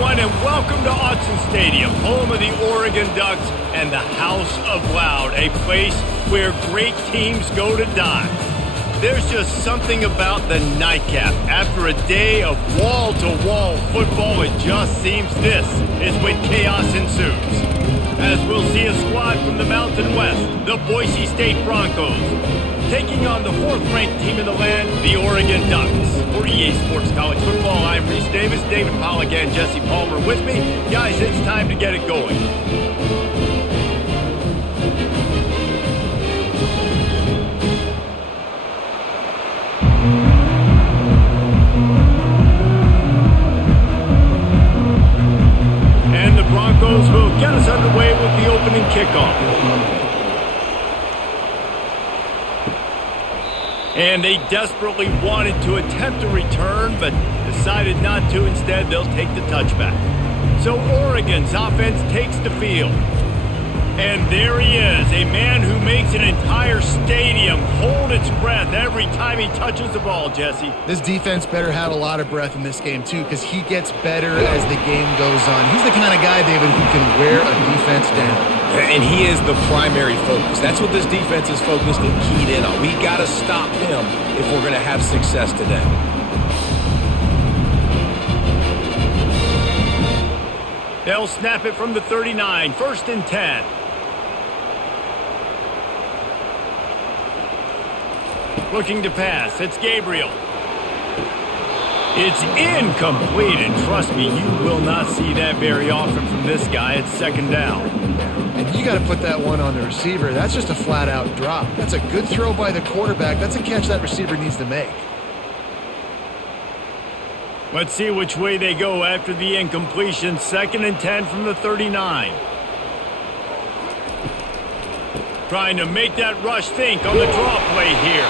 everyone, and welcome to Autzen Stadium, home of the Oregon Ducks and the House of Loud, a place where great teams go to die. There's just something about the nightcap. After a day of wall-to-wall football, it just seems this is when chaos ensues. As we'll see a squad from the Mountain West, the Boise State Broncos, taking on the fourth-ranked team in the land, the Oregon Ducks. For EA Sports College Football, I'm Reese Davis, David Pollack, and Jesse Palmer with me. Guys, it's time to get it going. And the Broncos will get us underway with the opening kickoff. And they desperately wanted to attempt a return, but decided not to. Instead, they'll take the touchback. So Oregon's offense takes the field. And there he is, a man who makes an entire stadium hold its breath every time he touches the ball, Jesse. This defense better have a lot of breath in this game, too, because he gets better as the game goes on. He's the kind of guy, David, who can wear a defense down. And he is the primary focus. That's what this defense is focused and keyed in on. We got to stop him if we're going to have success today. They'll snap it from the 39, 1st and 10. Looking to pass, it's Gabriel. It's incomplete, and trust me, you will not see that very often from this guy. It's 2nd down. And you got to put that one on the receiver. That's just a flat-out drop. That's a good throw by the quarterback. That's a catch that receiver needs to make. Let's see which way they go after the incompletion. 2nd and 10 from the 39. Trying to make that rush think on the draw play here.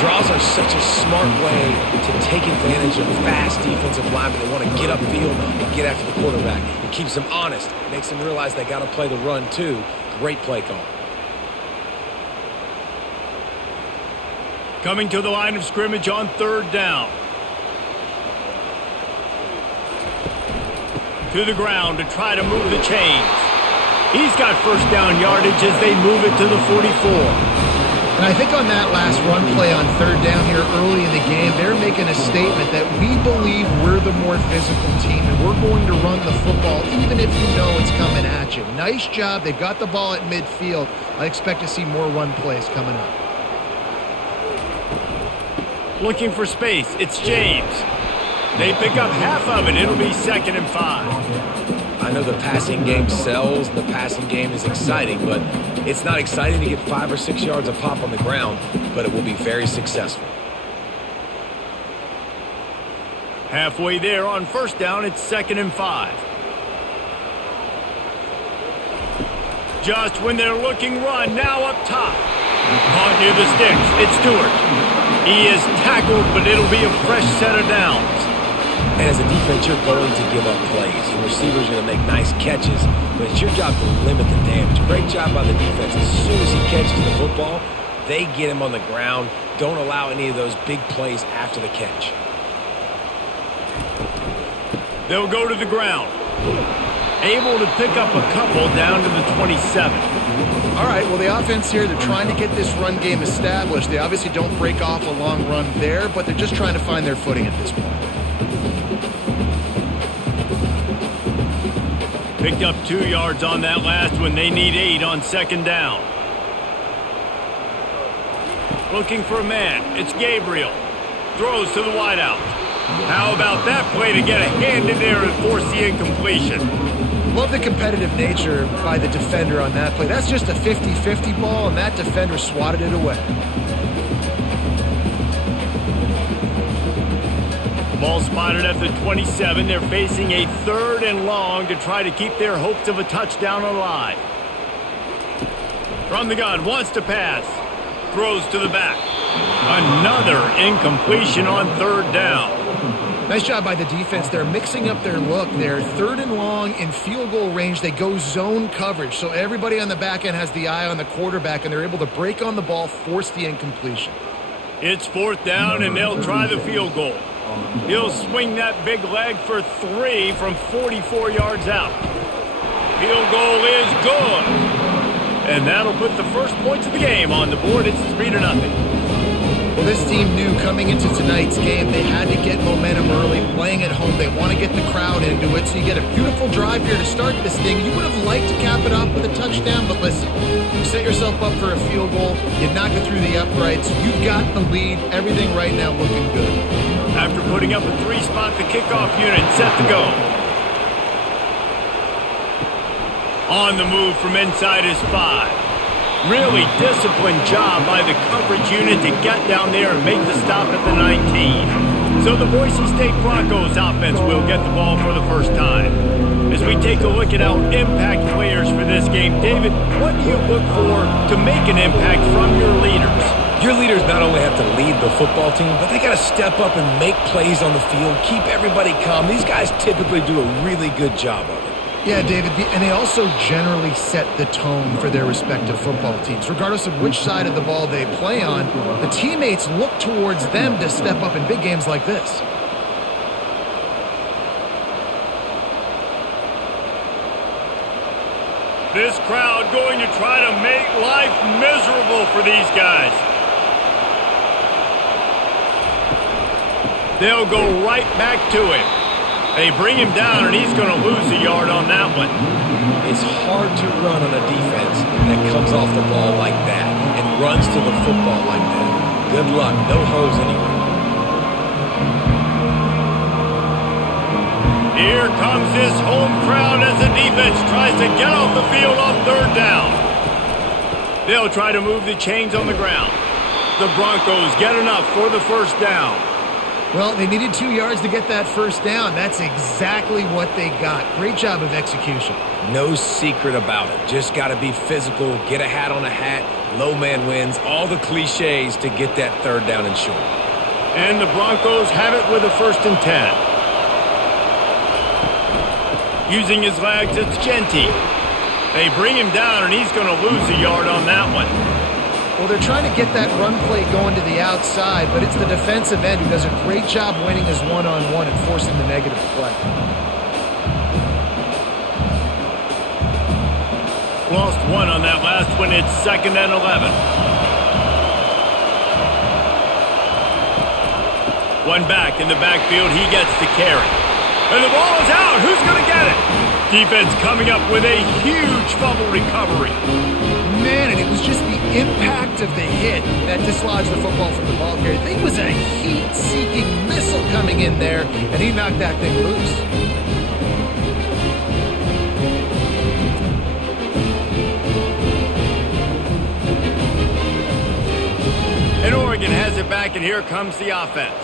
Draws are such a smart way to take advantage of fast defensive linemen that want to get upfield and get after the quarterback. It keeps them honest, makes them realize they got to play the run too. Great play call. Coming to the line of scrimmage on 3rd down. To the ground to try to move the chains. He's got 1st down yardage as they move it to the 44. And I think on that last run play on 3rd down here early in the game, they're making a statement that we believe we're the more physical team and we're going to run the football even if you know it's coming at you. Nice job. They've got the ball at midfield. I expect to see more run plays coming up. Looking for space. It's James. They pick up half of it. It'll be 2nd and 5. I know the passing game sells, the passing game is exciting, but it's not exciting to get 5 or 6 yards a pop on the ground, but it will be very successful. Halfway there on 1st down, it's 2nd and 5. Just when they're looking run, now up top. Caught near the sticks, it's Stewart. He is tackled, but it'll be a fresh set of downs. And as a defense, you're going to give up plays. The receiver's going to make nice catches, but it's your job to limit the damage. Great job by the defense. As soon as he catches the football, they get him on the ground. Don't allow any of those big plays after the catch. They'll go to the ground. Able to pick up a couple down to the 27. All right, well, the offense here, they're trying to get this run game established. They obviously don't break off a long run there, but they're just trying to find their footing at this point. Picked up 2 yards on that last one. They need 8 on 2nd down. Looking for a man. It's Gabriel. Throws to the wideout. How about that play to get a hand in there and force the incompletion? Love the competitive nature by the defender on that play. That's just a 50-50 ball, and that defender swatted it away. Ball spotted at the 27. They're facing a 3rd and long to try to keep their hopes of a touchdown alive. From the gun, wants to pass. Throws to the back. Another incompletion on 3rd down. Nice job by the defense. They're mixing up their look. They're 3rd and long in field goal range. They go zone coverage. So everybody on the back end has the eye on the quarterback, and they're able to break on the ball, force the incompletion. It's 4th down, and they'll try the field goal. He'll swing that big leg for 3 from 44 yards out. Field goal is good. And that'll put the first points of the game on the board. It's 3-0. Well, this team knew coming into tonight's game they had to get momentum early, playing at home. They want to get the crowd into it, so you get a beautiful drive here to start this thing. You would have liked to cap it off with a touchdown, but listen, you set yourself up for a field goal, you knock it through the uprights, you've got the lead, everything right now looking good. After putting up a 3-spot, the kickoff unit set to go. On the move from inside his 5. Really disciplined job by the coverage unit to get down there and make the stop at the 19. So the Boise State Broncos offense will get the ball for the first time. As we take a look at our impact players for this game, David, what do you look for to make an impact from your leaders? Your leaders not only have to lead the football team, but they got to step up and make plays on the field, keep everybody calm. These guys typically do a really good job of it. Yeah, David, and they also generally set the tone for their respective football teams. Regardless of which side of the ball they play on, the teammates look towards them to step up in big games like this. This crowd going to try to make life miserable for these guys. They'll go right back to him. They bring him down, and he's going to lose a yard on that one. It's hard to run on a defense that comes off the ball like that and runs to the football like that. Good luck. No holes anywhere. Here comes this home crowd as the defense tries to get off the field on 3rd down. They'll try to move the chains on the ground. The Broncos get enough for the first down. Well, they needed 2 yards to get that first down. That's exactly what they got. Great job of execution. No secret about it. Just got to be physical, get a hat on a hat, low man wins, all the cliches to get that 3rd down and short. And the Broncos have it with a 1st and 10. Using his legs, it's Genty. They bring him down, and he's going to lose a yard on that one. Well, they're trying to get that run play going to the outside, but it's the defensive end who does a great job winning his one-on-one and forcing the negative play. Lost 1 on that last one. It's 2nd and 11. One back in the backfield. He gets the carry. And the ball is out. Who's going to get it? Defense coming up with a huge fumble recovery. Man, and it was just the impact of the hit that dislodged the football from the ball carrier. I think it was a heat-seeking missile coming in there, and he knocked that thing loose. And Oregon has it back, and here comes the offense.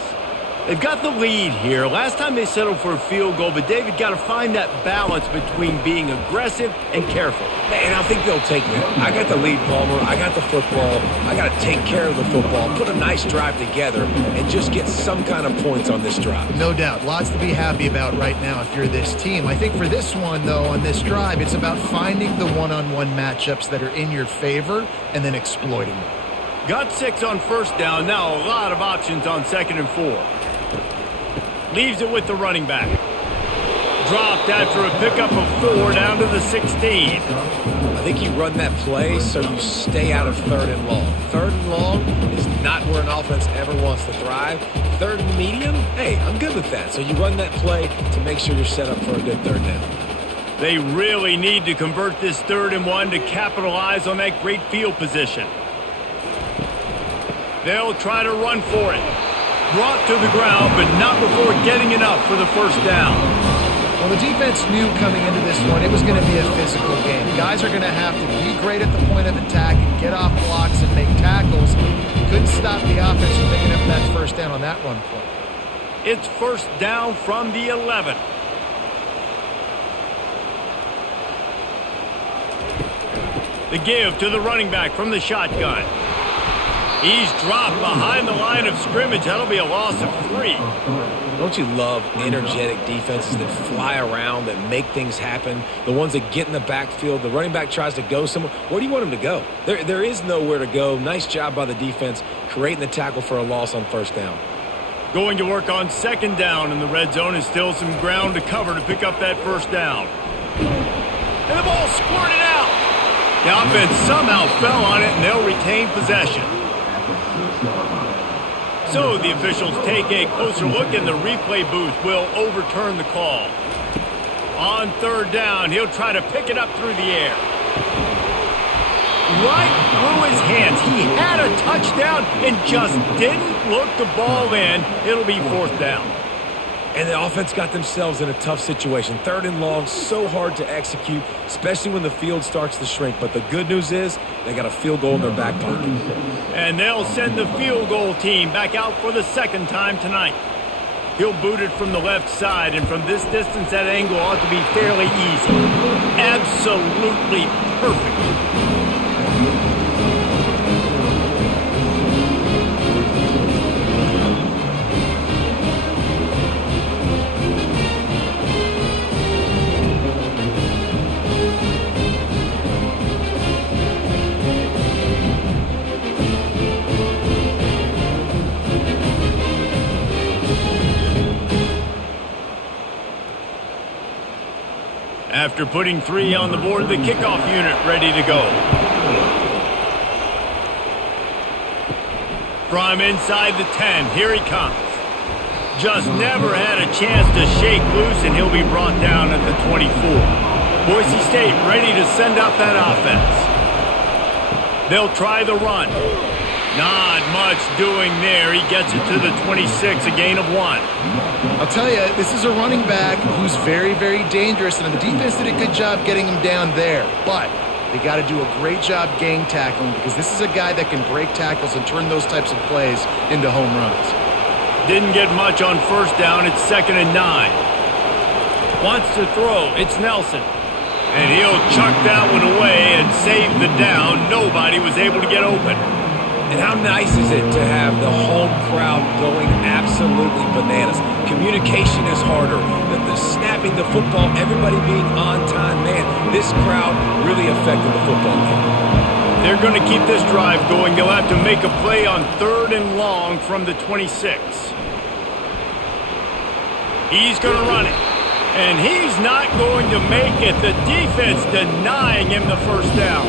They've got the lead here. Last time they settled for a field goal, but David got to find that balance between being aggressive and careful. And I think they'll take that. I got the lead, Palmer. I got the football. I got to take care of the football, put a nice drive together, and just get some kind of points on this drive. No doubt. Lots to be happy about right now if you're this team. I think for this one, though, on this drive, it's about finding the one-on-one matchups that are in your favor and then exploiting them. Got 6 on 1st down. Now a lot of options on 2nd and 4. Leaves it with the running back. Dropped after a pickup of 4 down to the 16. I think you run that play so you stay out of 3rd and long. 3rd and long is not where an offense ever wants to thrive. 3rd and medium, hey, I'm good with that. So you run that play to make sure you're set up for a good 3rd down. They really need to convert this 3rd and 1 to capitalize on that great field position. They'll try to run for it. Brought to the ground, but not before getting enough for the first down. Well, the defense knew coming into this one it was going to be a physical game. Guys are going to have to be great at the point of attack and get off blocks and make tackles. Couldn't stop the offense from picking up that first down on that run play. It's 1st down from the 11. The give to the running back from the shotgun. He's dropped behind the line of scrimmage. That'll be a loss of 3. Don't you love energetic defenses that fly around, that make things happen? The ones that get in the backfield, the running back tries to go somewhere. Where do you want him to go? There is nowhere to go. Nice job by the defense creating the tackle for a loss on 1st down. Going to work on second down in the red zone, and still some ground to cover to pick up that first down. And the ball squirted out. The offense somehow fell on it, and they'll retain possession. So the officials take a closer look, and the replay booth will overturn the call. On third down, he'll try to pick it up through the air. Right through his hands. He had a touchdown and just didn't look the ball in. It'll be fourth down. And the offense got themselves in a tough situation. Third and long, so hard to execute, especially when the field starts to shrink. But the good news is they got a field goal in their back pocket. And they'll send the field goal team back out for the second time tonight. He'll boot it from the left side, and from this distance, that angle ought to be fairly easy. Absolutely perfect. After putting 3 on the board, the kickoff unit ready to go. From inside the 10, here he comes. Just never had a chance to shake loose, and he'll be brought down at the 24. Boise State ready to send up that offense. They'll try the run. Not much doing there. He gets it to the 26, a gain of 1. I'll tell you, this is a running back who's very, very dangerous, and the defense did a good job getting him down there. But they got to do a great job gang tackling, because this is a guy that can break tackles and turn those types of plays into home runs. Didn't get much on first down. It's 2nd and 9. Wants to throw. It's Nelson. And he'll chuck that one away and save the down. Nobody was able to get open. And how nice is it to have the home crowd going absolutely bananas? Communication is harder. The snapping the football, everybody being on time. Man, this crowd really affected the football game. They're going to keep this drive going. They'll have to make a play on 3rd and long from the 26. He's going to run it. And he's not going to make it. The defense denying him the first down.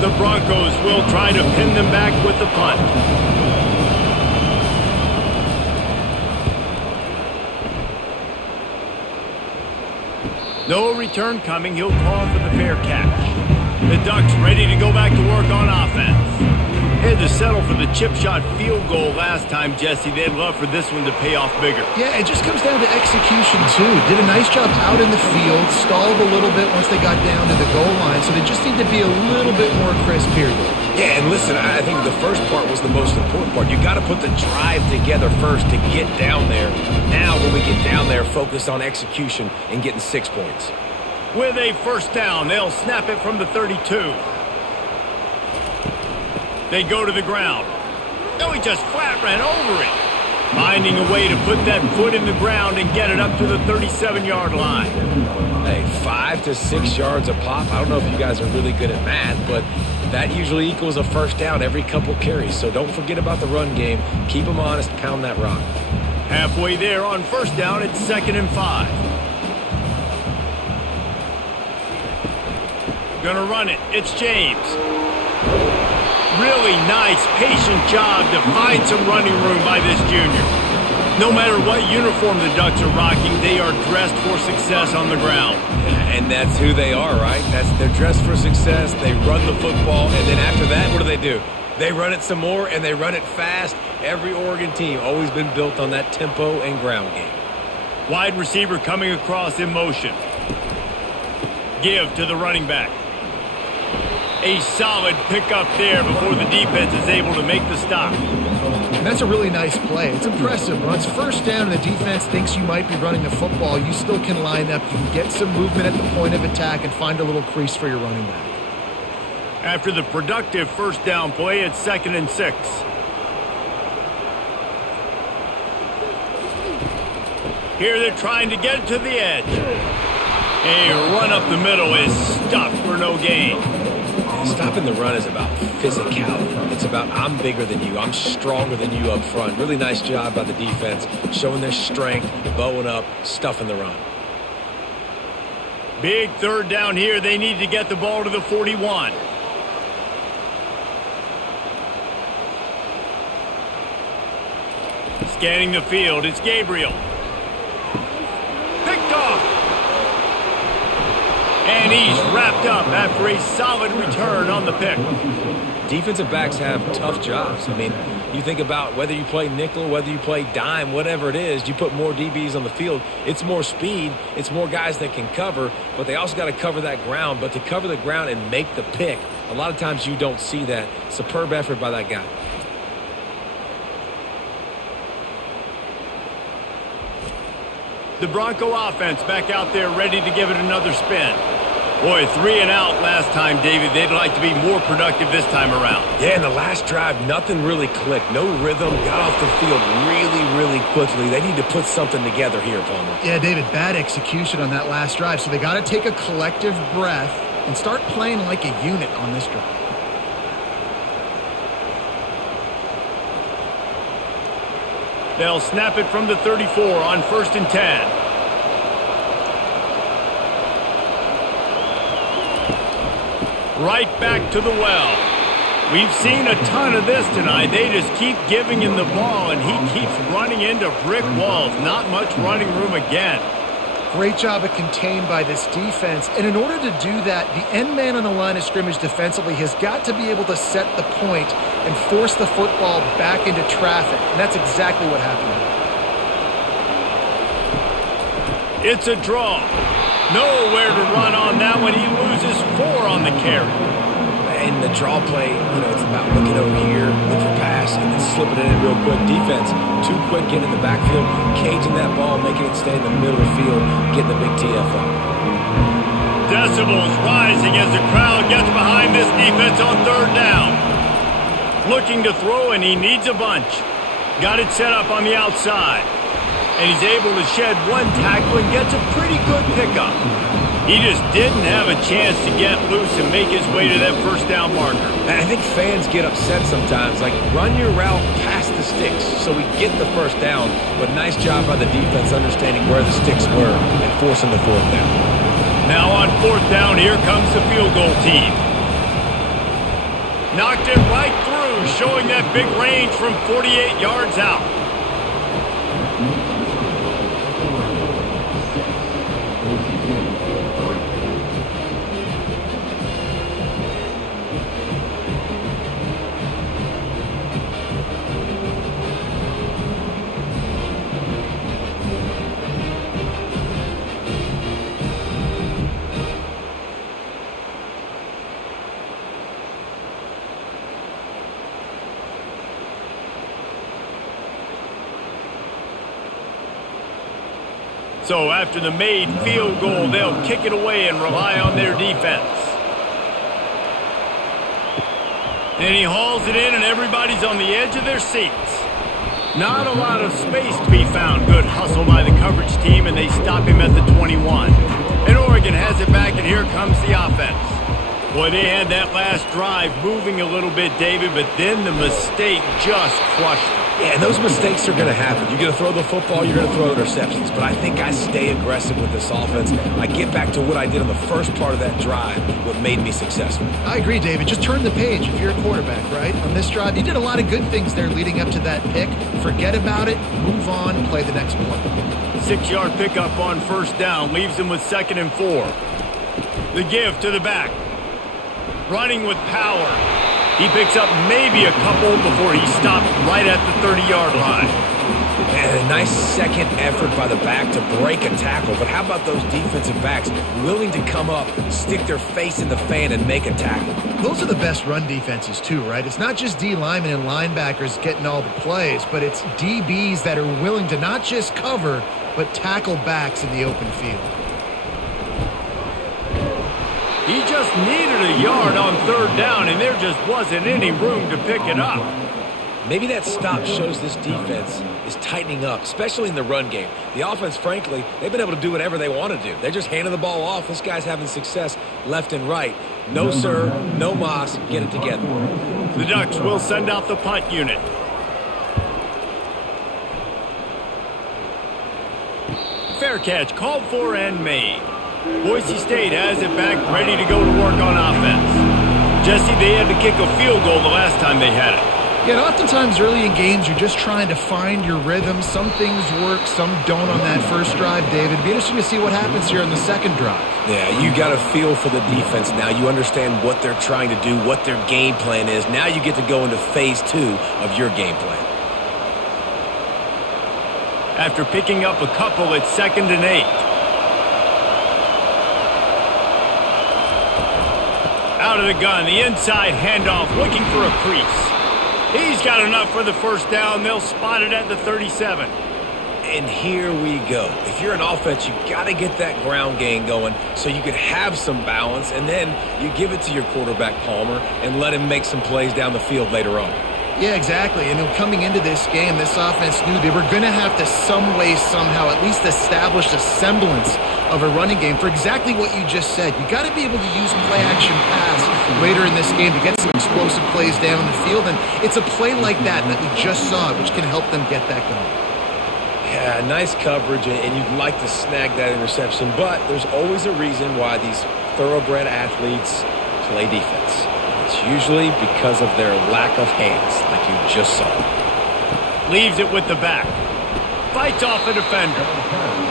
The Broncos will try to pin them back with the punt. No return coming. He'll call for the fair catch. The Ducks ready to go back to work on offense. Had to settle for the chip shot field goal last time, Jesse. They'd love for this one to pay off bigger. Yeah, it just comes down to execution, too. Did a nice job out in the field, stalled a little bit once they got down to the goal line, so they just need to be a little bit more crisp here. Yeah, and listen, I think the first part was the most important part. You got to put the drive together first to get down there. Now, when we get down there, focus on execution and getting 6 points. With a first down, they'll snap it from the 32. They go to the ground. No, he just flat ran over it. Finding a way to put that foot in the ground and get it up to the 37-yard line. Hey, 5 to 6 yards a pop. I don't know if you guys are really good at math, but that usually equals a first down every couple carries. So don't forget about the run game. Keep them honest. Pound that rock. Halfway there on first down, it's 2nd and 5. Gonna run it. It's James. Really nice, patient job to find some running room by this junior. No matter what uniform the Ducks are rocking, they are dressed for success on the ground. And that's who they are, right? They're dressed for success. They run the football, and then after that, what do? They run it some more, and they run it fast. Every Oregon team always been built on that tempo and ground game. Wide receiver coming across in motion. Give to the running back. A solid pickup there before the defense is able to make the stop. And that's a really nice play. It's impressive. When it's first down and the defense thinks you might be running the football, you still can line up. You can get some movement at the point of attack and find a little crease for your running back. After the productive first down play, it's 2nd and 6. Here they're trying to get it to the edge. A run up the middle is stuffed for no gain. Stopping the run is about physicality. It's about I'm bigger than you. I'm stronger than you up front. Really nice job by the defense, showing their strength, bowing up, stuffing the run. Big third down here. They need to get the ball to the 41. Scanning the field, it's Gabriel. Picked off. And he's wrapped up after a solid return on the pick. Defensive backs have tough jobs. I mean, you think about whether you play nickel, whether you play dime, whatever it is, you put more DBs on the field. It's more speed. It's more guys that can cover, but they also got to cover that ground. But to cover the ground and make the pick, a lot of times you don't see that. Superb effort by that guy. The Bronco offense back out there ready to give it another spin. Boy, 3 and out last time, David. They'd like to be more productive this time around. Yeah, in the last drive, nothing really clicked. No rhythm. Got off the field really quickly. They need to put something together here, Palmer. Yeah, David, bad execution on that last drive. So they got to take a collective breath and start playing like a unit on this drive. They'll snap it from the 34 on 1st and 10. Right back to the well. We've seen a ton of this tonight. They just keep giving him the ball, and he keeps running into brick walls. Not much running room again. Great job of contained by this defense. And in order to do that, the end man on the line of scrimmage defensively has got to be able to set the point and force the football back into traffic. And that's exactly what happened. It's a draw. Nowhere to run on that one. He loses 4 on the carry. And the draw play, it's about looking over here, look for pass, and then slipping it in real quick. Defense, too quick getting in the backfield, caging that ball, making it stay in the middle of the field, getting the big TFO. Decibels rising as the crowd gets behind this defense on 3rd down. Looking to throw, and he needs a bunch. Got it set up on the outside. And he's able to shed 1 tackle and gets a pretty good pickup. He just didn't have a chance to get loose and make his way to that 1st down marker. And I think fans get upset sometimes. Like, run your route past the sticks so we get the 1st down. But nice job by the defense understanding where the sticks were and forcing the 4th down. Now on 4th down, here comes the field goal team. Knocked it right through, showing that big range from 48 yards out. So after the made field goal, they'll kick it away and rely on their defense. And he hauls it in, and everybody's on the edge of their seats. Not a lot of space to be found. Good hustle by the coverage team, and they stop him at the 21. And Oregon has it back, and here comes the offense. Boy, they had that last drive moving a little bit, David, but then the mistake just crushed them. Yeah, and those mistakes are going to happen. You're going to throw the football, you're going to throw interceptions. But I think I stay aggressive with this offense. I get back to what I did on the first part of that drive, what made me successful. I agree, David. Just turn the page if you're a quarterback, right? On this drive, you did a lot of good things there leading up to that pick. Forget about it, move on, and play the next play. 6-yard pickup on 1st down leaves him with 2nd and 4. The give to the back. Running with power. He picks up maybe a couple before he stopped right at the 30-yard line. And a nice second effort by the back to break a tackle. But how about those defensive backs willing to come up, stick their face in the fan, and make a tackle? Those are the best run defenses too, right? It's not just D linemen and linebackers getting all the plays, but it's DBs that are willing to not just cover, but tackle backs in the open field. He just needed a yard on 3rd down, and there just wasn't any room to pick it up. Maybe that stop shows this defense is tightening up, especially in the run game. The offense, frankly, they've been able to do whatever they want to do. They're just handing the ball off. This guy's having success left and right. No, sir, no mas, get it together. The Ducks will send out the punt unit. Fair catch, called for and made. Boise State has it back, ready to go to work on offense. Jesse, they had to kick a field goal the last time they had it. Yeah, and oftentimes early in games, you're just trying to find your rhythm. Some things work, some don't on that first drive, David. It'd be interesting to see what happens here in the second drive. Yeah, you got a feel for the defense now. You understand what they're trying to do, what their game plan is. Now you get to go into phase 2 of your game plan. After picking up a couple, it's 2nd and 8. Out of the gun, the inside handoff, looking for a crease. He's got enough for the first down. They'll spot it at the 37. And here we go. If you're an offense, you got to get that ground game going so you can have some balance, and then you give it to your quarterback, Palmer, and let him make some plays down the field later on. Yeah, exactly. And coming into this game, this offense knew they were going to have to some way, somehow, at least establish a semblance of a running game for exactly what you just said. You got to be able to use play-action pass later in this game to get some explosive plays down the field. And it's a play like that we just saw, which can help them get that going. Yeah, nice coverage, and you'd like to snag that interception, but there's always a reason why these thoroughbred athletes play defense. It's usually because of their lack of hands, like you just saw. Leaves it with the back. Fights off a defender.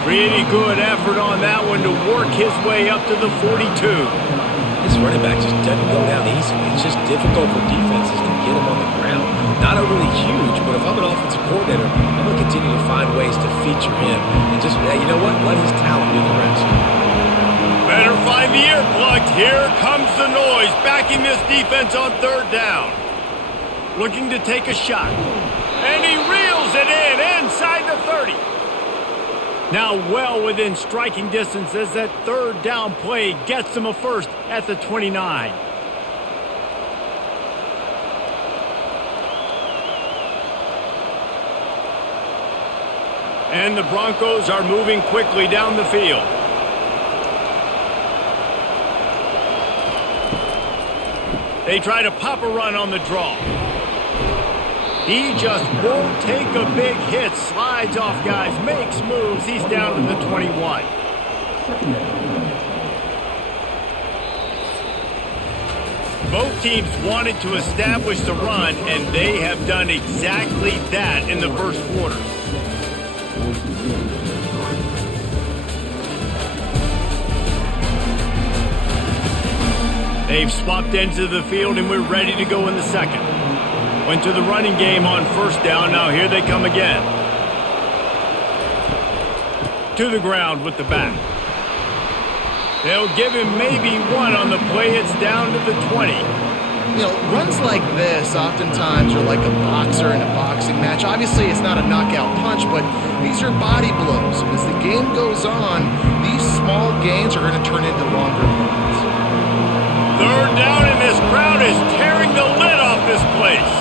Pretty good effort on that one to work his way up to the 42. This running back just doesn't go down easily. It's just difficult for defenses to get him on the ground. Not overly huge, but if I'm an offensive coordinator, I'm going to continue to find ways to feature him and just, you know what, let his talent do the rest. Better find the earplugs. Here comes the noise, backing this defense on 3rd down. Looking to take a shot. And he reels it in inside the 30. Now well within striking distance as that 3rd down play gets them a first at the 29. And the Broncos are moving quickly down the field. They try to pop a run on the draw. He just won't take a big hit. Slides off guys, makes moves. He's down to the 21. Both teams wanted to establish the run, and they have done exactly that in the first quarter. They've swapped into the field, and we're ready to go in the second. Went to the running game on 1st down. Now here they come again. To the ground with the back. They'll give him maybe one on the play. It's down to the 20. You know, runs like this oftentimes are like a boxer in a boxing match. Obviously, it's not a knockout punch, but these are body blows. And as the game goes on, these small gains are going to turn into longer ones. 3rd down, and this crowd is tearing the lid off this place.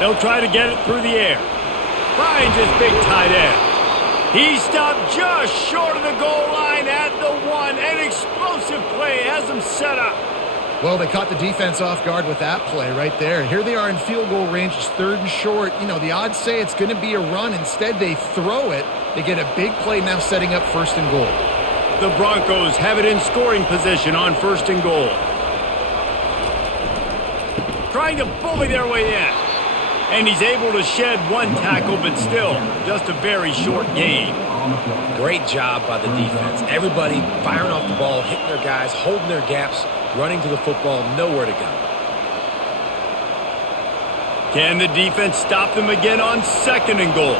They'll try to get it through the air. Finds his big tight end. He stopped just short of the goal line at the 1. An explosive play has him set up. Well, they caught the defense off guard with that play right there. Here they are in field goal range. It's 3rd and short. You know, the odds say it's going to be a run. Instead, they throw it. They get a big play now setting up 1st and goal. The Broncos have it in scoring position on 1st and goal. Trying to bully their way in. And he's able to shed one tackle, but still just a very short gain. Great job by the defense. Everybody firing off the ball, hitting their guys, holding their gaps, running to the football, nowhere to go. Can the defense stop them again on 2nd and goal?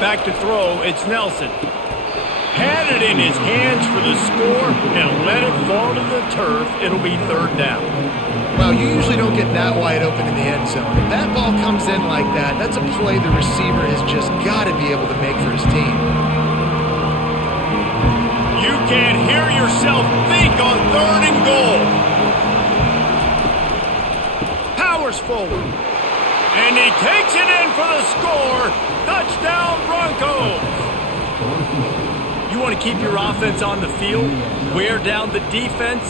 Back to throw, it's Nelson. Had it in his hands for the score and let it fall to the turf. It'll be 3rd down. Well, you usually don't get that wide open in the end zone. If that ball comes in like that, that's a play the receiver has just got to be able to make for his team. You can't hear yourself think on 3rd and goal. force forward. And he takes it in for the score. Touchdown, Broncos. You want to keep your offense on the field, wear down the defense,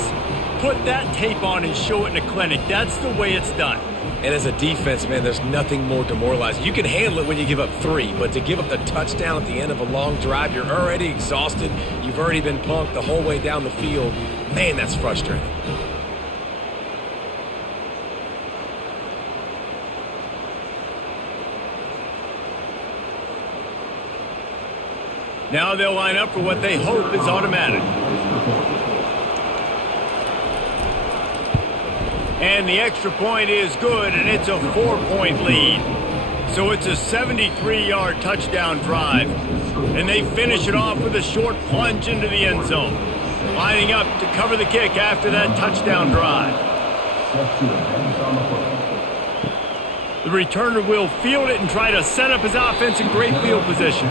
put that tape on and show it in a clinic. That's the way it's done. And as a defense, man, there's nothing more demoralizing. You can handle it when you give up 3, but to give up the touchdown at the end of a long drive, you're already exhausted. You've already been punked the whole way down the field. Man, that's frustrating. Now they'll line up for what they hope is automatic. And the extra point is good, and it's a 4-point lead. So it's a 73-yard touchdown drive. And they finish it off with a short plunge into the end zone. Lining up to cover the kick after that touchdown drive. The returner will field it and try to set up his offense in great field position.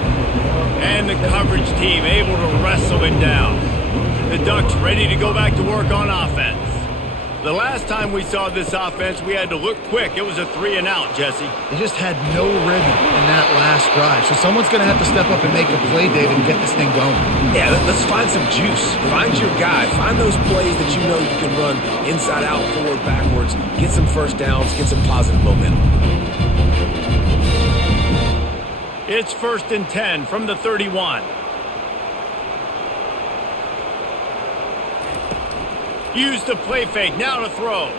And the coverage team able to wrestle him down. The Ducks ready to go back to work on offense. The last time we saw this offense, we had to look quick. It was a 3-and-out, Jesse. They just had no rhythm in that last drive. So someone's going to have to step up and make a play, David, and get this thing going. Yeah, let's find some juice. Find your guy. Find those plays that you know you can run inside out, forward, backwards. Get some first downs. Get some positive momentum. It's 1st and 10 from the 31. Use the play fake, now to throw.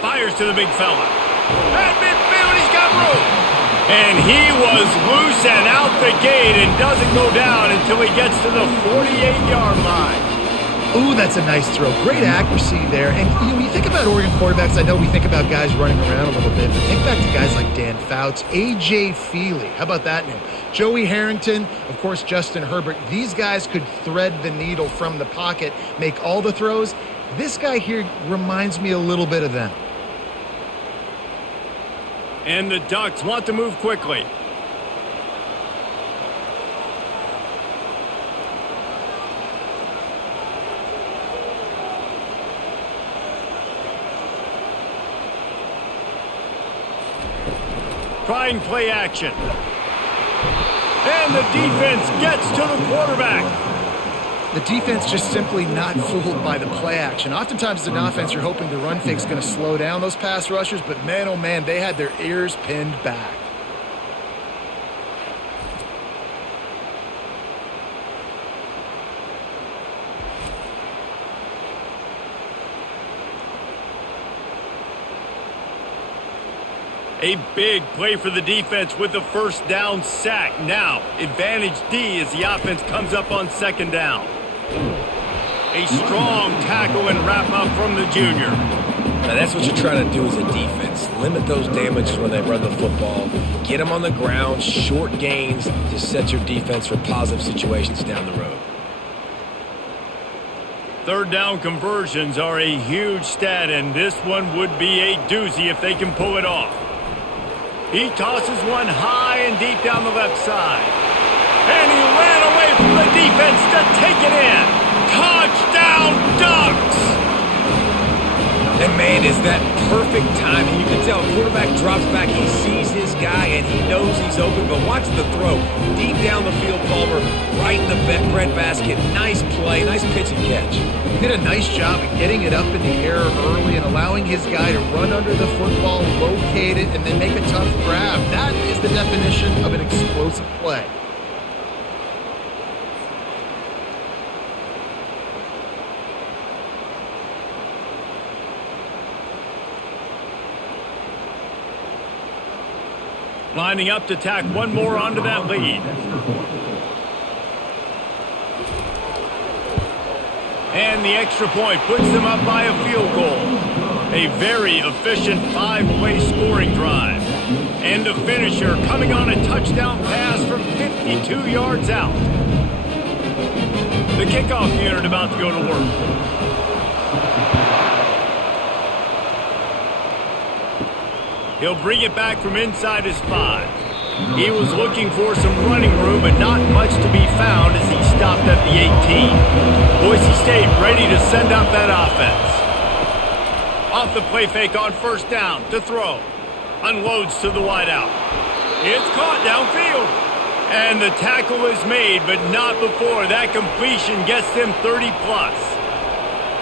Fires to the big fella. At midfield, he's got room. And he was loose and out the gate and doesn't go down until he gets to the 48-yard line. Ooh, that's a nice throw. Great accuracy there. And when you think about Oregon quarterbacks, I know we think about guys running around a little bit, but think back to guys like Dan Fouts, A.J. Feely. How about that name? Joey Harrington, of course, Justin Herbert. These guys could thread the needle from the pocket, make all the throws. This guy here reminds me a little bit of them. And the Ducks want to move quickly. Trying play action. And the defense gets to the quarterback. The defense just simply not fooled by the play action. Oftentimes as an offense, you're hoping the run fake's going to slow down those pass rushers, but man, oh man, they had their ears pinned back. A big play for the defense with the first down sack. Now, advantage D as the offense comes up on 2nd down. A strong tackle and wrap up from the junior. Now that's what you're trying to do as a defense. Limit those damages when they run the football. Get them on the ground, short gains to set your defense for positive situations down the road. 3rd down conversions are a huge stat, and this one would be a doozy if they can pull it off. He tosses one high and deep down the left side. And he ran away from the defense to take it in. Touchdown, Ducks! And man, is that perfect timing. You can tell quarterback drops back, he sees his guy, and he knows he's open. But watch the throw. Deep down the field, Palmer, right in the breadbasket. Nice play, nice pitch and catch. He did a nice job of getting it up in the air early and allowing his guy to run under the football, locate it, and then make a tough grab. That is the definition of an explosive play. Lining up to tack one more onto that lead. And the extra point puts them up by a field goal. A very efficient 5-play scoring drive. And the finisher coming on a touchdown pass from 52 yards out. The kickoff unit about to go to work. He'll bring it back from inside his 5. He was looking for some running room, but not much to be found as he stopped at the 18. Boise State ready to send out that offense. Off the play fake on first down to throw. Unloads to the wideout. It's caught downfield. And the tackle is made, but not before that completion gets them 30-plus.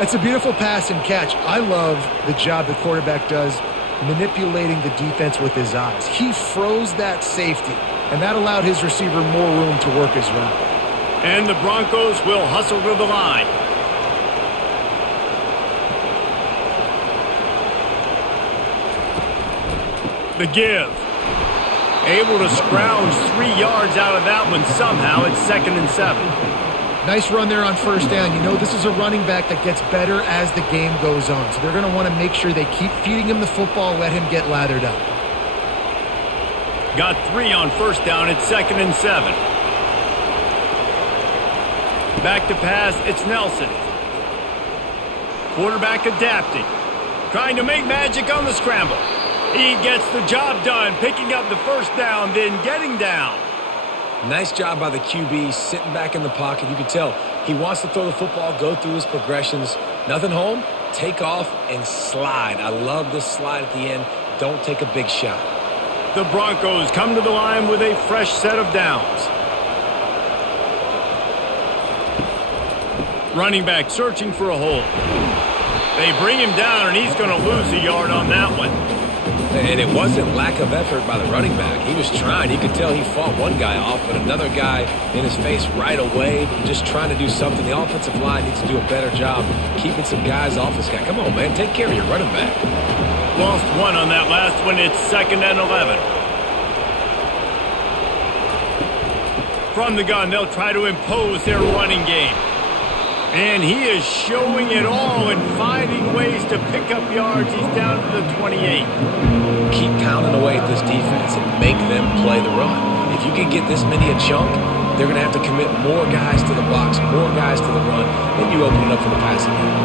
That's a beautiful pass and catch. I love the job the quarterback does manipulating the defense with his eyes. He froze that safety, and that allowed his receiver more room to work his route. And the Broncos will hustle to the line. The give. Able to scrounge 3 yards out of that one somehow. It's 2nd and 7. Nice run there on first down. You know, this is a running back that gets better as the game goes on. So they're going to want to make sure they keep feeding him the football, let him get lathered up. Got 3 on first down. It's 2nd and 7. Back to pass. It's Nelson. Quarterback adapting. Trying to make magic on the scramble. He gets the job done, picking up the first down, then getting down. Nice job by the QB, sitting back in the pocket. You can tell he wants to throw the football, go through his progressions. Nothing home, take off, and slide. I love this slide at the end. Don't take a big shot. The Broncos come to the line with a fresh set of downs. Running back searching for a hole. They bring him down, and he's going to lose a yard on that one. And it wasn't lack of effort by the running back. He was trying. You could tell he fought one guy off, but another guy in his face right away, just trying to do something. The offensive line needs to do a better job keeping some guys off this guy. Come on, man. Take care of your running back. Lost 1 on that last one. It's 2nd and 11. From the gun, they'll try to impose their running game. And he is showing it all and finding ways to pick up yards. He's down to the 28. Keep pounding away at this defense and make them play the run. If you can get this many a chunk, they're going to have to commit more guys to the box, more guys to the run. Then you open it up for the passing game.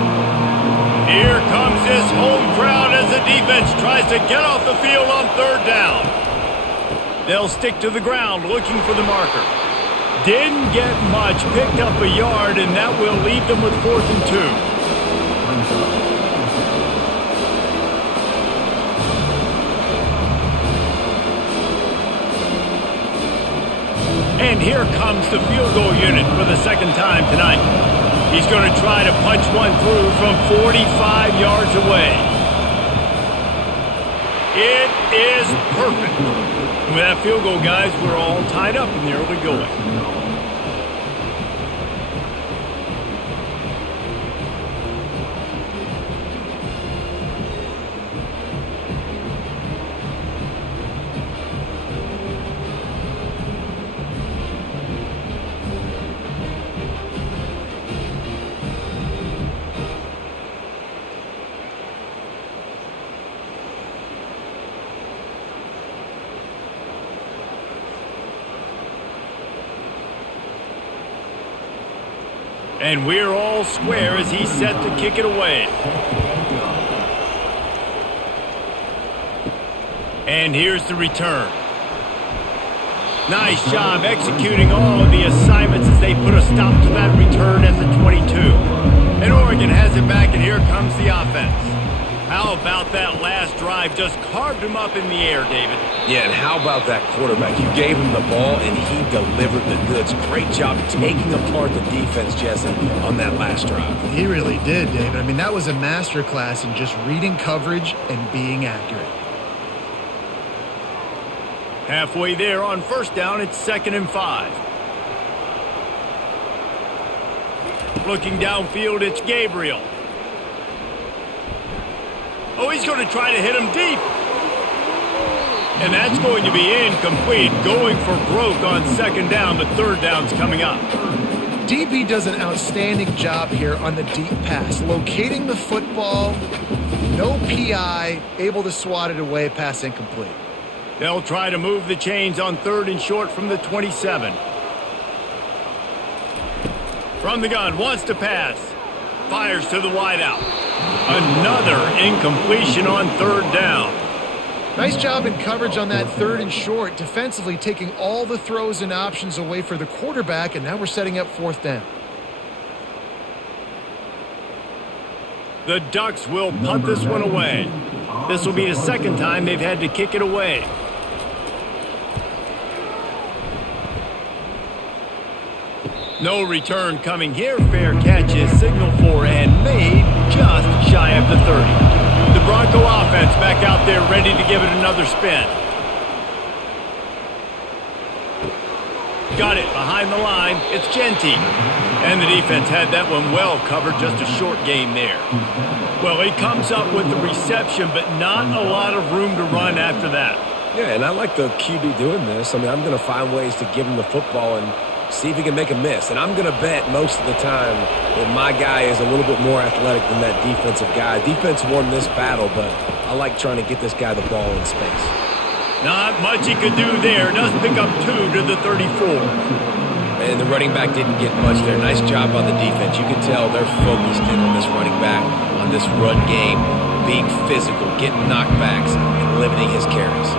Here comes this home crowd as the defense tries to get off the field on third down. They'll stick to the ground looking for the marker. Didn't get much, picked up a yard, and that will leave them with 4th and 2. And here comes the field goal unit for the 2nd time tonight. He's going to try to punch one through from 45 yards away. It is perfect. With that field goal, guys, we're all tied up in the early going. And we're all square as he's set to kick it away. And here's the return. Nice job executing all of the assignments as they put a stop to that return at the 22. And Oregon has it back, and here comes the offense. How about that last drive? Just carved him up in the air, David. Yeah, and how about that quarterback? You gave him the ball, and he delivered the goods. Great job taking apart the defense, Jesse, on that last drive. He really did, David. I mean, that was a masterclass in just reading coverage and being accurate. Halfway there on first down, it's 2nd and 5. Looking downfield, it's Gabriel. Oh, he's going to try to hit him deep. And that's going to be incomplete. Going for broke on 2nd down, but 3rd down's coming up. DB does an outstanding job here on the deep pass. Locating the football, no PI, able to swat it away, pass incomplete. They'll try to move the chains on 3rd and short from the 27. From the gun, wants to pass. Fires to the wideout. Another incompletion on 3rd down. Nice job in coverage on that 3rd and short, defensively taking all the throws and options away for the quarterback, and now we're setting up 4th down. The Ducks will punt this one away. This will be the 2nd time they've had to kick it away. No return coming here. Fair catch is signaled for and made just shy of the 30. The Bronco offense back out there ready to give it another spin. Got it behind the line. It's Genty. And the defense had that one well covered. Just a short game there. Well, he comes up with the reception, but not a lot of room to run after that. Yeah, and I like the QB doing this. I mean, I'm going to find ways to give him the football and see if he can make a miss. And I'm going to bet most of the time that my guy is a little bit more athletic than that defensive guy. Defense won this battle, but I like trying to get this guy the ball in space. Not much he could do there. Does pick up 2 to the 34. And the running back didn't get much there. Nice job on the defense. You can tell they're focused in on this running back, on this run game, being physical, getting knockbacks, and limiting his carries.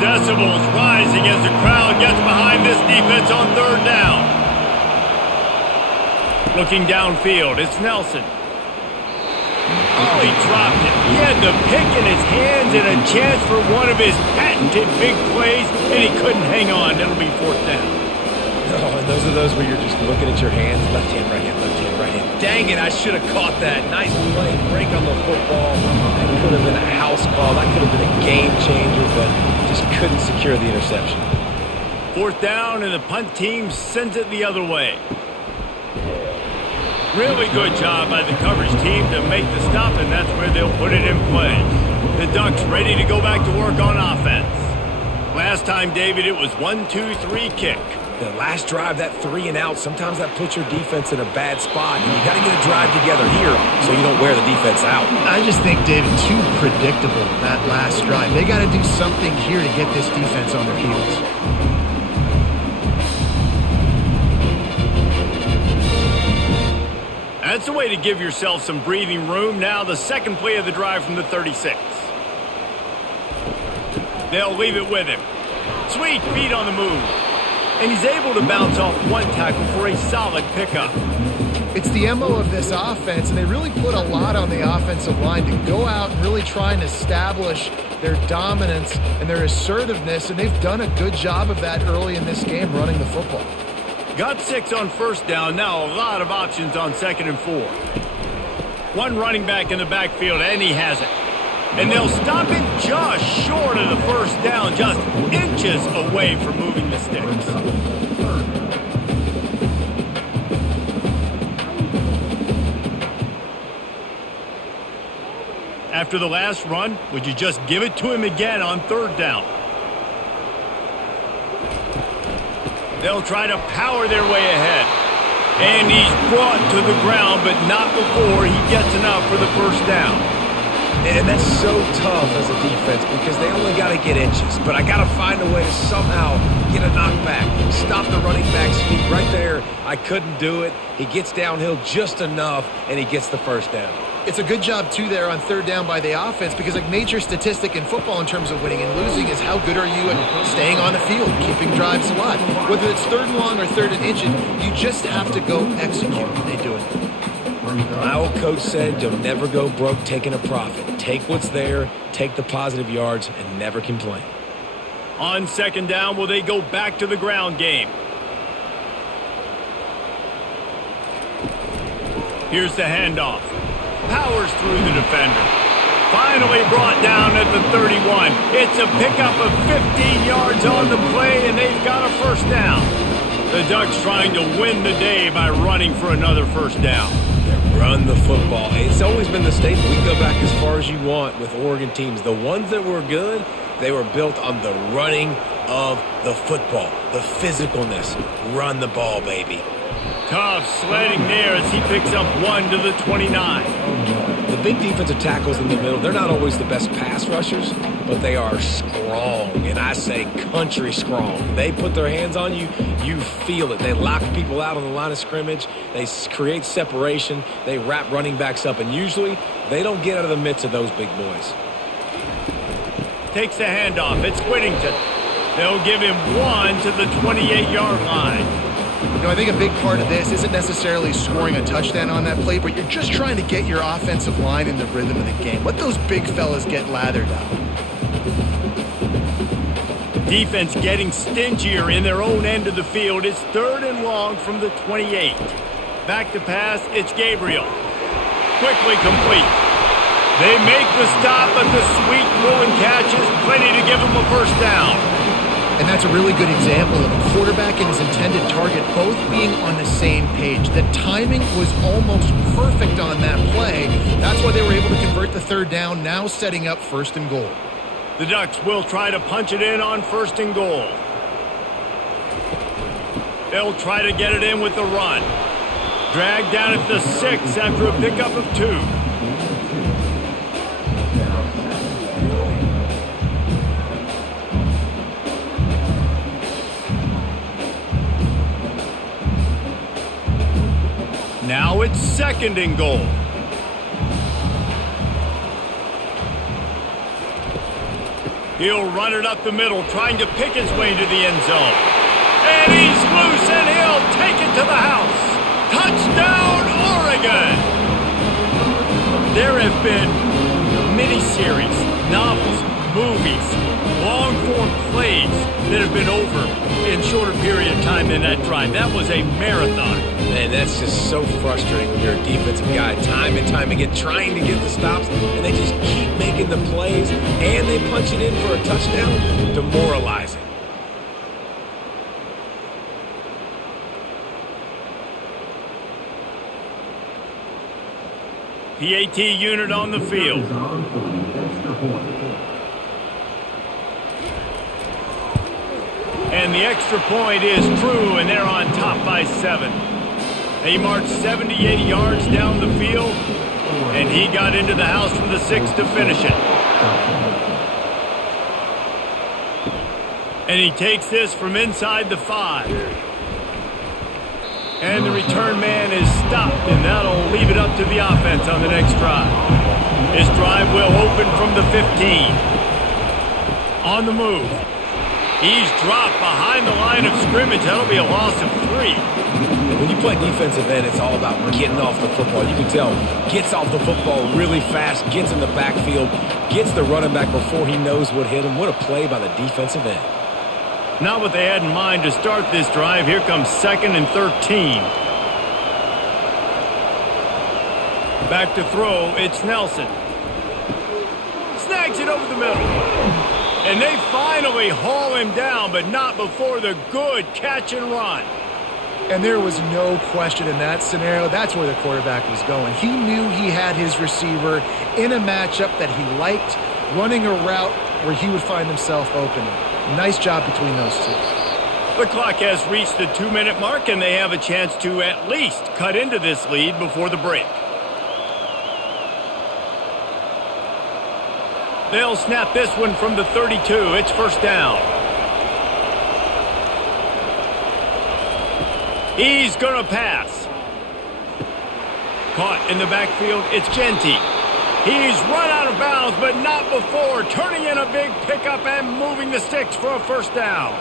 Decibels rising as the crowd gets behind this defense on 3rd down. Looking downfield, it's Nelson. Oh, he dropped it. He had the pick in his hands and a chance for one of his patented big plays, and he couldn't hang on. It'll be 4th down. Oh, and those are those where you're just looking at your hands. Left hand, right hand, left hand, right hand. Dang it, I should have caught that. Nice play, break on the football. That could have been a house call. That could have been a game changer, but just couldn't secure the interception. 4th down, and the punt team sends it the other way. Really good job by the coverage team to make the stop, and that's where they'll put it in play. The Ducks ready to go back to work on offense. Last time, David, it was 1-2-3 kick. The last drive, that 3 and out, sometimes that puts your defense in a bad spot. And you got to get a drive together here so you don't wear the defense out. I just think, David, too predictable, that last drive. They got to do something here to get this defense on their heels. That's a way to give yourself some breathing room. Now the 2nd play of the drive from the 36. They'll leave it with him. Sweet feet on the move. And he's able to bounce off 1 tackle for a solid pickup. It's the MO of this offense, and they really put a lot on the offensive line to go out and really try and establish their dominance and their assertiveness, and they've done a good job of that early in this game running the football. Got 6 on 1st down. Now a lot of options on 2nd and 4. One running back in the backfield, and he has it. And they'll stop it just short of the 1st down, just inches away from moving the sticks. After the last run, would you just give it to him again on 3rd down? They'll try to power their way ahead. And he's brought to the ground, but not before he gets enough for the 1st down. And that's so tough as a defense because they only got to get inches. But I got to find a way to somehow get a knockback, stop the running back's feet. Right there, I couldn't do it. He gets downhill just enough, and he gets the 1st down. It's a good job, too, there on 3rd down by the offense because a major statistic in football in terms of winning and losing is how good are you at staying on the field, keeping drives alive. Whether it's 3rd and long or 3rd and inches, you just have to go execute, and they do it. My old coach said, you'll never go broke taking a profit. Take what's there, take the positive yards, and never complain. On 2nd down, will they go back to the ground game? Here's the handoff. Powers through the defender. Finally brought down at the 31. It's a pickup of 15 yards on the play, and they've got a 1st down. The Ducks trying to win the day by running for another 1st down. Run the football. It's always been the staple. We can go back as far as you want with Oregon teams. The ones that were good, they were built on the running of the football, the physicalness. Run the ball, baby. Tough sledding there as he picks up 1 to the 29. The big defensive tackles in the middle, they're not always the best pass rushers, but they are strong, and I say country strong. They put their hands on you, you feel it. They lock people out on the line of scrimmage. They create separation. They wrap running backs up, and usually they don't get out of the midst of those big boys. takes the handoff. It's Whittington. They'll give him 1 to the 28-yard line. You know, I think a big part of this isn't necessarily scoring a touchdown on that play, but you're just trying to get your offensive line in the rhythm of the game. Let those big fellas get lathered up. Defense getting stingier in their own end of the field. It's 3rd and long from the 28. Back to pass, it's Gabriel. Quickly complete. They make the stop, but the sweet throwing catch is plenty to give them a first down. And that's a really good example of a quarterback and his intended target both being on the same page. The timing was almost perfect on that play. That's why they were able to convert the 3rd down, now setting up 1st and goal. The Ducks will try to punch it in on 1st and goal. They'll try to get it in with the run. Dragged down at the 6 after a pickup of 2. Now it's 2nd and goal. He'll run it up the middle, trying to pick his way into the end zone. And he's loose, and he'll take it to the house. Touchdown, Oregon! There have been miniseries, novels, movies, long-form plays that have been over in shorter period of time than that drive. That was a marathon. Man, that's just so frustrating when you're a defensive guy, time and time again, trying to get the stops, and they just keep making the plays, and they punch it in for a touchdown. Demoralizing. PAT unit on the field. And the extra point is true, and they're on top by 7. They marched 78 yards down the field, and he got into the house from the 6 to finish it. And he takes this from inside the 5. And the return man is stopped, and that'll leave it up to the offense on the next drive. This drive will open from the 15. On the move. He's dropped behind the line of scrimmage. That'll be a loss of 3. When you play defensive end, it's all about getting off the football. You can tell, gets off the football really fast, gets in the backfield, gets the running back before he knows what hit him. What a play by the defensive end. Not what they had in mind to start this drive. Here comes 2nd and 13. Back to throw, it's Nelson. Snags it over the middle. And they finally haul him down, but not before the good catch and run. And there was no question in that scenario. That's where the quarterback was going. He knew he had his receiver in a matchup that he liked, running a route where he would find himself open. Nice job between those two. The clock has reached the 2-minute mark, and they have a chance to at least cut into this lead before the break. They'll snap this one from the 32. It's 1st down. He's going to pass. Caught in the backfield, it's Genty. He's run out of bounds, but not before turning in a big pickup and moving the sticks for a 1st down.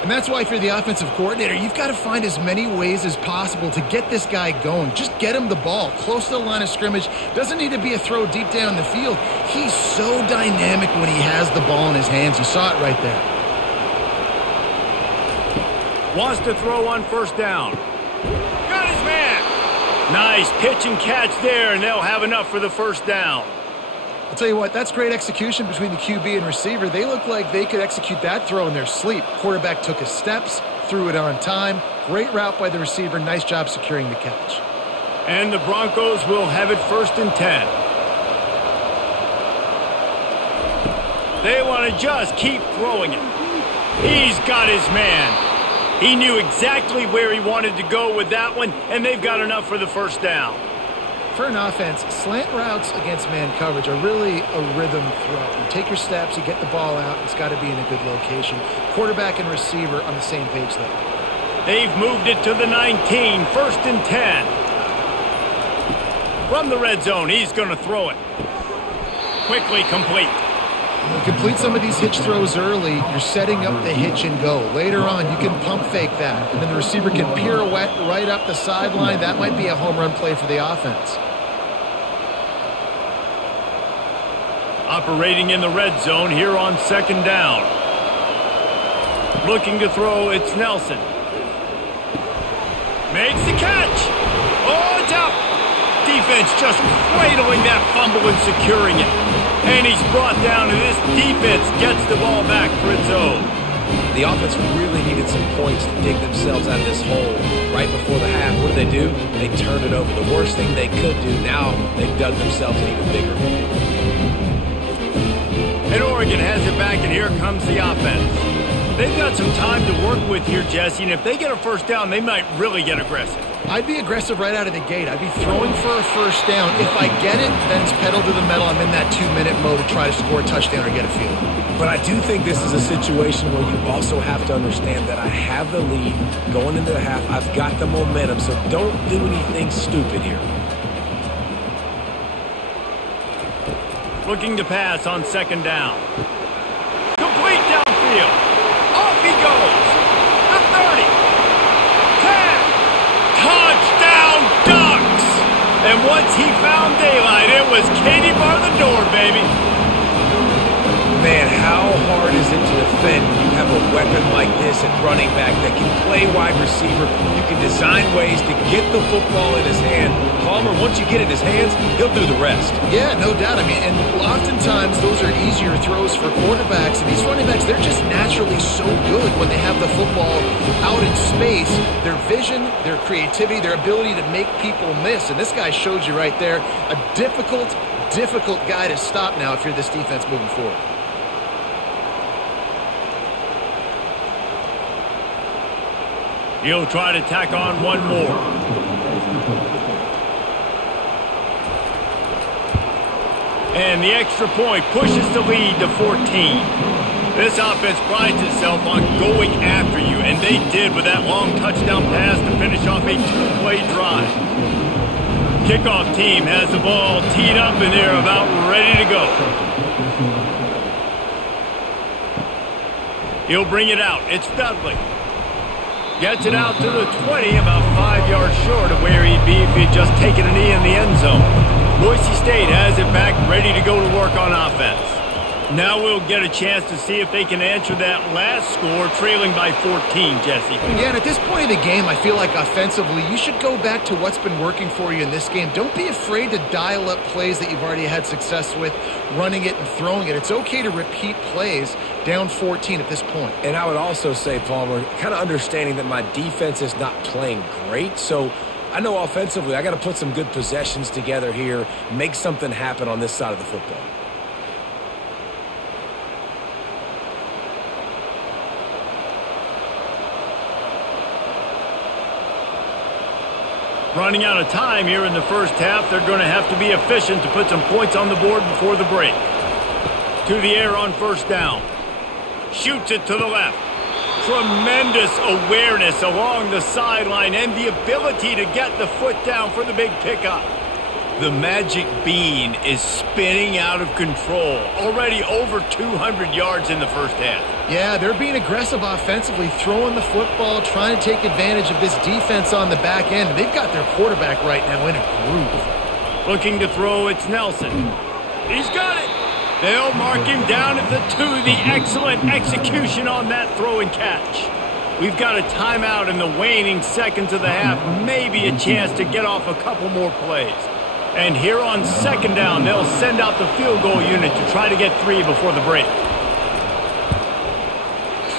And that's why if you're the offensive coordinator, you've got to find as many ways as possible to get this guy going. Just get him the ball close to the line of scrimmage. Doesn't need to be a throw deep down the field. He's so dynamic when he has the ball in his hands. You saw it right there. Wants to throw on 1st down. Got his man. Nice pitch and catch there, and they'll have enough for the 1st down. I'll tell you what, that's great execution between the QB and receiver. They look like they could execute that throw in their sleep. Quarterback took his steps, threw it on time. Great route by the receiver. Nice job securing the catch. And the Broncos will have it 1st and 10. They want to just keep throwing it. He's got his man. He knew exactly where he wanted to go with that one, and they've got enough for the 1st down. For an offense, slant routes against man coverage are really a rhythm throw. You take your steps, you get the ball out, it's got to be in a good location. Quarterback and receiver on the same page there. They've moved it to the 19, 1st and 10. From the red zone, he's going to throw it. Quickly complete. You complete some of these hitch throws early, you're setting up the hitch and go. Later on, you can pump fake that, and then the receiver can pirouette right up the sideline. That might be a home run play for the offense. Operating in the red zone here on 2nd down. Looking to throw, it's Nelson. Makes the catch. Oh, it's out. Defense just cradling that fumble and securing it. And he's brought down, and this defense gets the ball back for its own. The offense really needed some points to dig themselves out of this hole right before the half. What did? They turned it over. The worst thing they could do. Now they've dug themselves an even bigger hole. And Oregon has it back, and here comes the offense. They've got some time to work with here, Jesse, and if they get a first down, they might really get aggressive. I'd be aggressive right out of the gate. I'd be throwing for a first down. If I get it, then it's pedal to the metal. I'm in that 2-minute mode to try to score a touchdown or get a field goal. But I do think this is a situation where you also have to understand that I have the lead going into the half. I've got the momentum, so don't do anything stupid here. Looking to pass on 2nd down. Complete downfield. Off he goes. The 30. 10. Touchdown Ducks! And once he found daylight, it was Katie bar the door, baby. Man, how hard is it to defend when you have a weapon like this at running back that can play wide receiver? You can design ways to get the football in his hand. Palmer, once you get it in his hands, he'll do the rest. Yeah, no doubt. I mean, and oftentimes those are easier throws for quarterbacks. And these running backs, they're just naturally so good when they have the football out in space. Their vision, their creativity, their ability to make people miss. And this guy showed you right there, a difficult guy to stop now if you're this defense moving forward. He'll try to tack on one more. And the extra point pushes the lead to 14. This offense prides itself on going after you, and they did with that long touchdown pass to finish off a 2-play drive. Kickoff team has the ball teed up, and they're about ready to go. He'll bring it out. It's Dudley. Gets it out to the 20, about 5 yards short of where he'd be if he'd just taken a knee in the end zone. Boise State has it back, ready to go to work on offense. Now we'll get a chance to see if they can answer that last score, trailing by 14, Jesse. Yeah, and at this point of the game, I feel like offensively, you should go back to what's been working for you in this game. Don't be afraid to dial up plays that you've already had success with, running it and throwing it. It's okay to repeat plays down 14 at this point. And I would also say, Palmer, kind of understanding that my defense is not playing great, so I know offensively I got to put some good possessions together here, make something happen on this side of the football. Running out of time here in the first half, they're going to have to be efficient to put some points on the board before the break. To the air on 1st down. Shoots it to the left. Tremendous awareness along the sideline and the ability to get the foot down for the big pickup. The magic bean is spinning out of control. Already over 200 yards in the first half. Yeah, they're being aggressive offensively, throwing the football, trying to take advantage of this defense on the back end. They've got their quarterback right now in a groove. Looking to throw, it's Nelson. He's got it. They'll mark him down at the 2. The excellent execution on that throw and catch. We've got a timeout in the waning seconds of the half. Maybe a chance to get off a couple more plays. And here on 2nd down, they'll send out the field goal unit to try to get 3 before the break.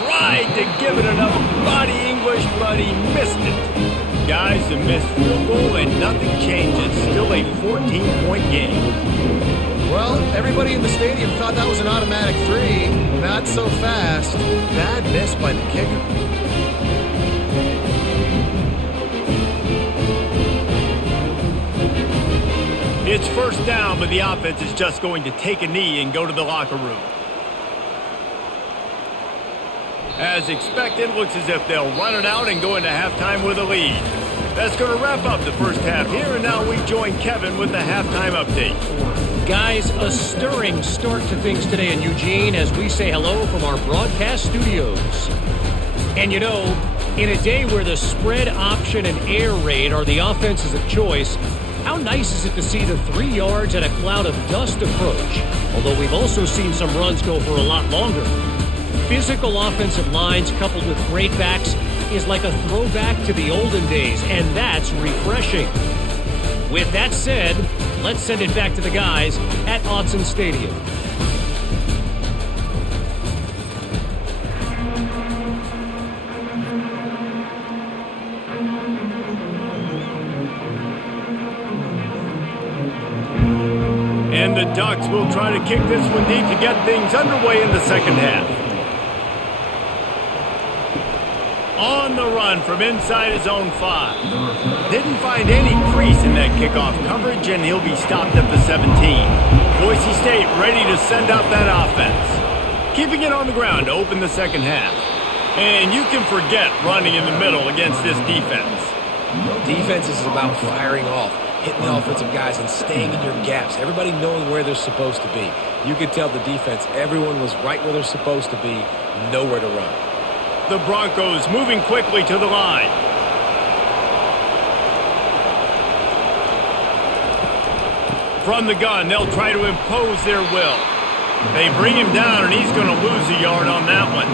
Tried to give it enough body English, but he missed it. Guys, a missed field goal and nothing changes. Still a 14-point game. Well, everybody in the stadium thought that was an automatic 3. Not so fast. Bad miss by the kicker. It's 1st down, but the offense is just going to take a knee and go to the locker room. As expected, looks as if they'll run it out and go into halftime with a lead. That's going to wrap up the first half here, and now we join Kevin with the halftime update. Guys, a stirring start to things today in Eugene as we say hello from our broadcast studios. And you know, in a day where the spread option and air raid are the offenses of choice, how nice is it to see the 3 yards and a cloud of dust approach? Although we've also seen some runs go for a lot longer. Physical offensive lines coupled with great backs is like a throwback to the olden days, and that's refreshing. With that said, let's send it back to the guys at Autzen Stadium. And the Ducks will try to kick this one deep to get things underway in the second half. On the run from inside his own 5. Didn't find any crease in that kickoff coverage, and he'll be stopped at the 17. Boise State ready to send out that offense. Keeping it on the ground to open the second half. And you can forget running in the middle against this defense. Defense is about firing off, hitting the offensive guys, and staying in your gaps. Everybody knowing where they're supposed to be. You could tell the defense, everyone was right where they're supposed to be, nowhere to run. The Broncos moving quickly to the line. From the gun, they'll try to impose their will. They bring him down, and he's going to lose a yard on that one.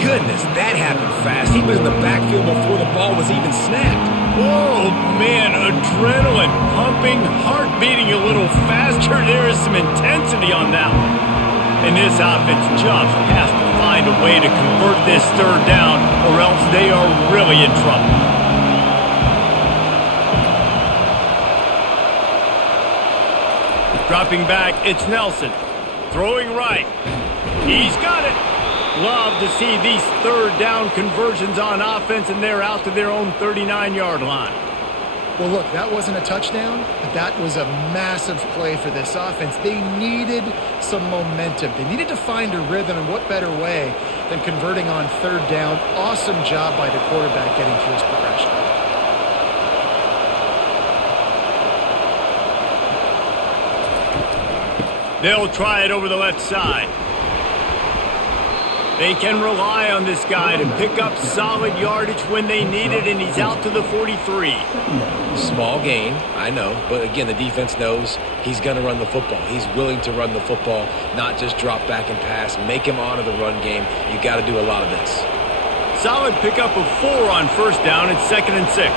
Goodness, that happened fast. He was in the backfield before the ball was even snapped. Oh, man, adrenaline pumping, heart beating a little faster. There is some intensity on that one. And this offense just has to find a way to convert this third down, or else they are really in trouble. Dropping back, it's Nelson. Throwing right. He's got it. Love to see these third down conversions on offense, and they're out to their own 39-yard line. Well, look, that wasn't a touchdown, but that was a massive play for this offense. They needed some momentum. They needed to find a rhythm, and what better way than converting on third down. Awesome job by the quarterback getting through his progression. They'll try it over the left side. They can rely on this guy to pick up solid yardage when they need it, and he's out to the 43. Small gain, I know, but again, the defense knows he's going to run the football. He's willing to run the football, not just drop back and pass, make him honor the run game. You got to do a lot of this. Solid pickup of 4 on first down. It's 2nd and 6.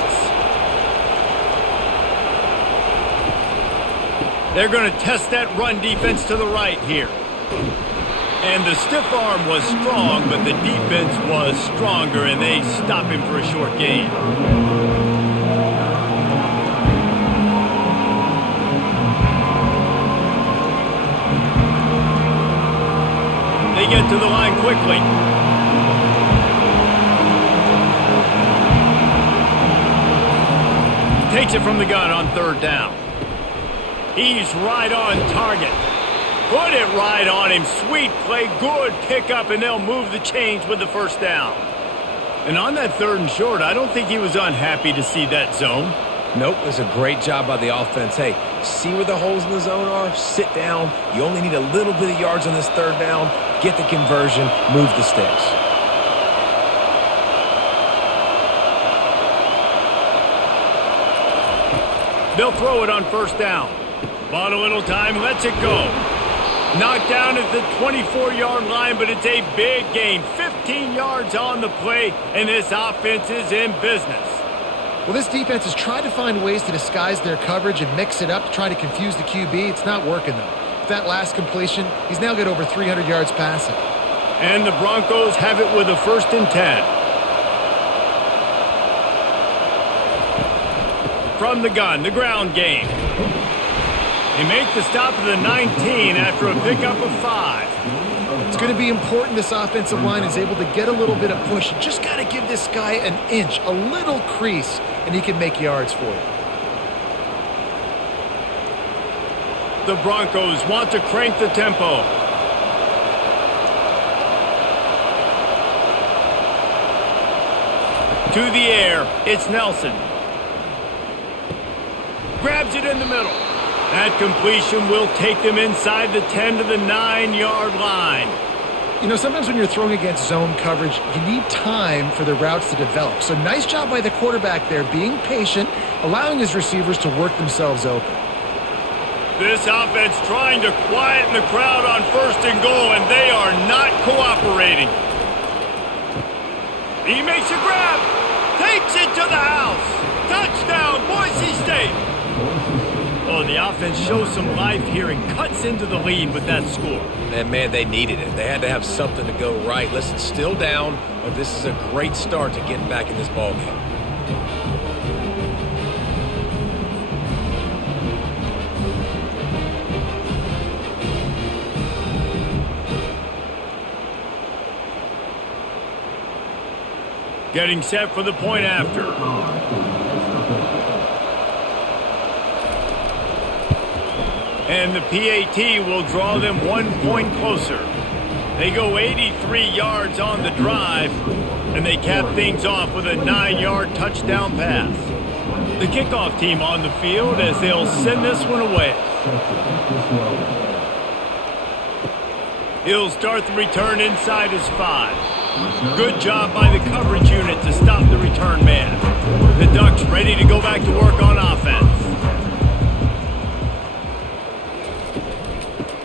They're going to test that run defense to the right here. And the stiff arm was strong, but the defense was stronger, and they stop him for a short gain. They get to the line quickly. Takes it from the gun on third down. He's right on target. Put it right on him. Sweet play, good pickup, and they'll move the chains with the first down. And on that 3rd and short, I don't think he was unhappy to see that zone. Nope, it was a great job by the offense. Hey, see where the holes in the zone are? Sit down. You only need a little bit of yards on this third down. Get the conversion, move the sticks. They'll throw it on first down. Bought a little time, lets it go. Knocked down at the 24-yard line, but it's a big gain. 15 yards on the play, and this offense is in business. Well, this defense has tried to find ways to disguise their coverage and mix it up to try to confuse the QB. It's not working, though. With that last completion, he's now got over 300 yards passing. And the Broncos have it with a 1st and 10. From the gun, the ground game. They make the stop at the 19 after a pickup of 5. It's going to be important this offensive line is able to get a little bit of push. You just got to give this guy an inch, a little crease, and he can make yards for you. The Broncos want to crank the tempo. To the air, it's Nelson. Grabs it in the middle. That completion will take them inside the 10 to the 9-yard line. You know, sometimes when you're throwing against zone coverage, you need time for the routes to develop. So nice job by the quarterback there, being patient, allowing his receivers to work themselves open. This offense trying to quieten the crowd on 1st and goal, and they are not cooperating. He makes a grab, takes it to the house. Touchdown, Boise State. Oh, the offense shows some life here and cuts into the lead with that score. And, man, they needed it. They had to have something to go right. Listen, still down, but this is a great start to getting back in this ballgame. Getting set for the point after. And the PAT will draw them 1 point closer. They go 83 yards on the drive, and they cap things off with a 9-yard touchdown pass. The kickoff team on the field as they'll send this one away. He'll start the return inside his 5. Good job by the coverage unit to stop the return man. The Ducks ready to go back to work on offense.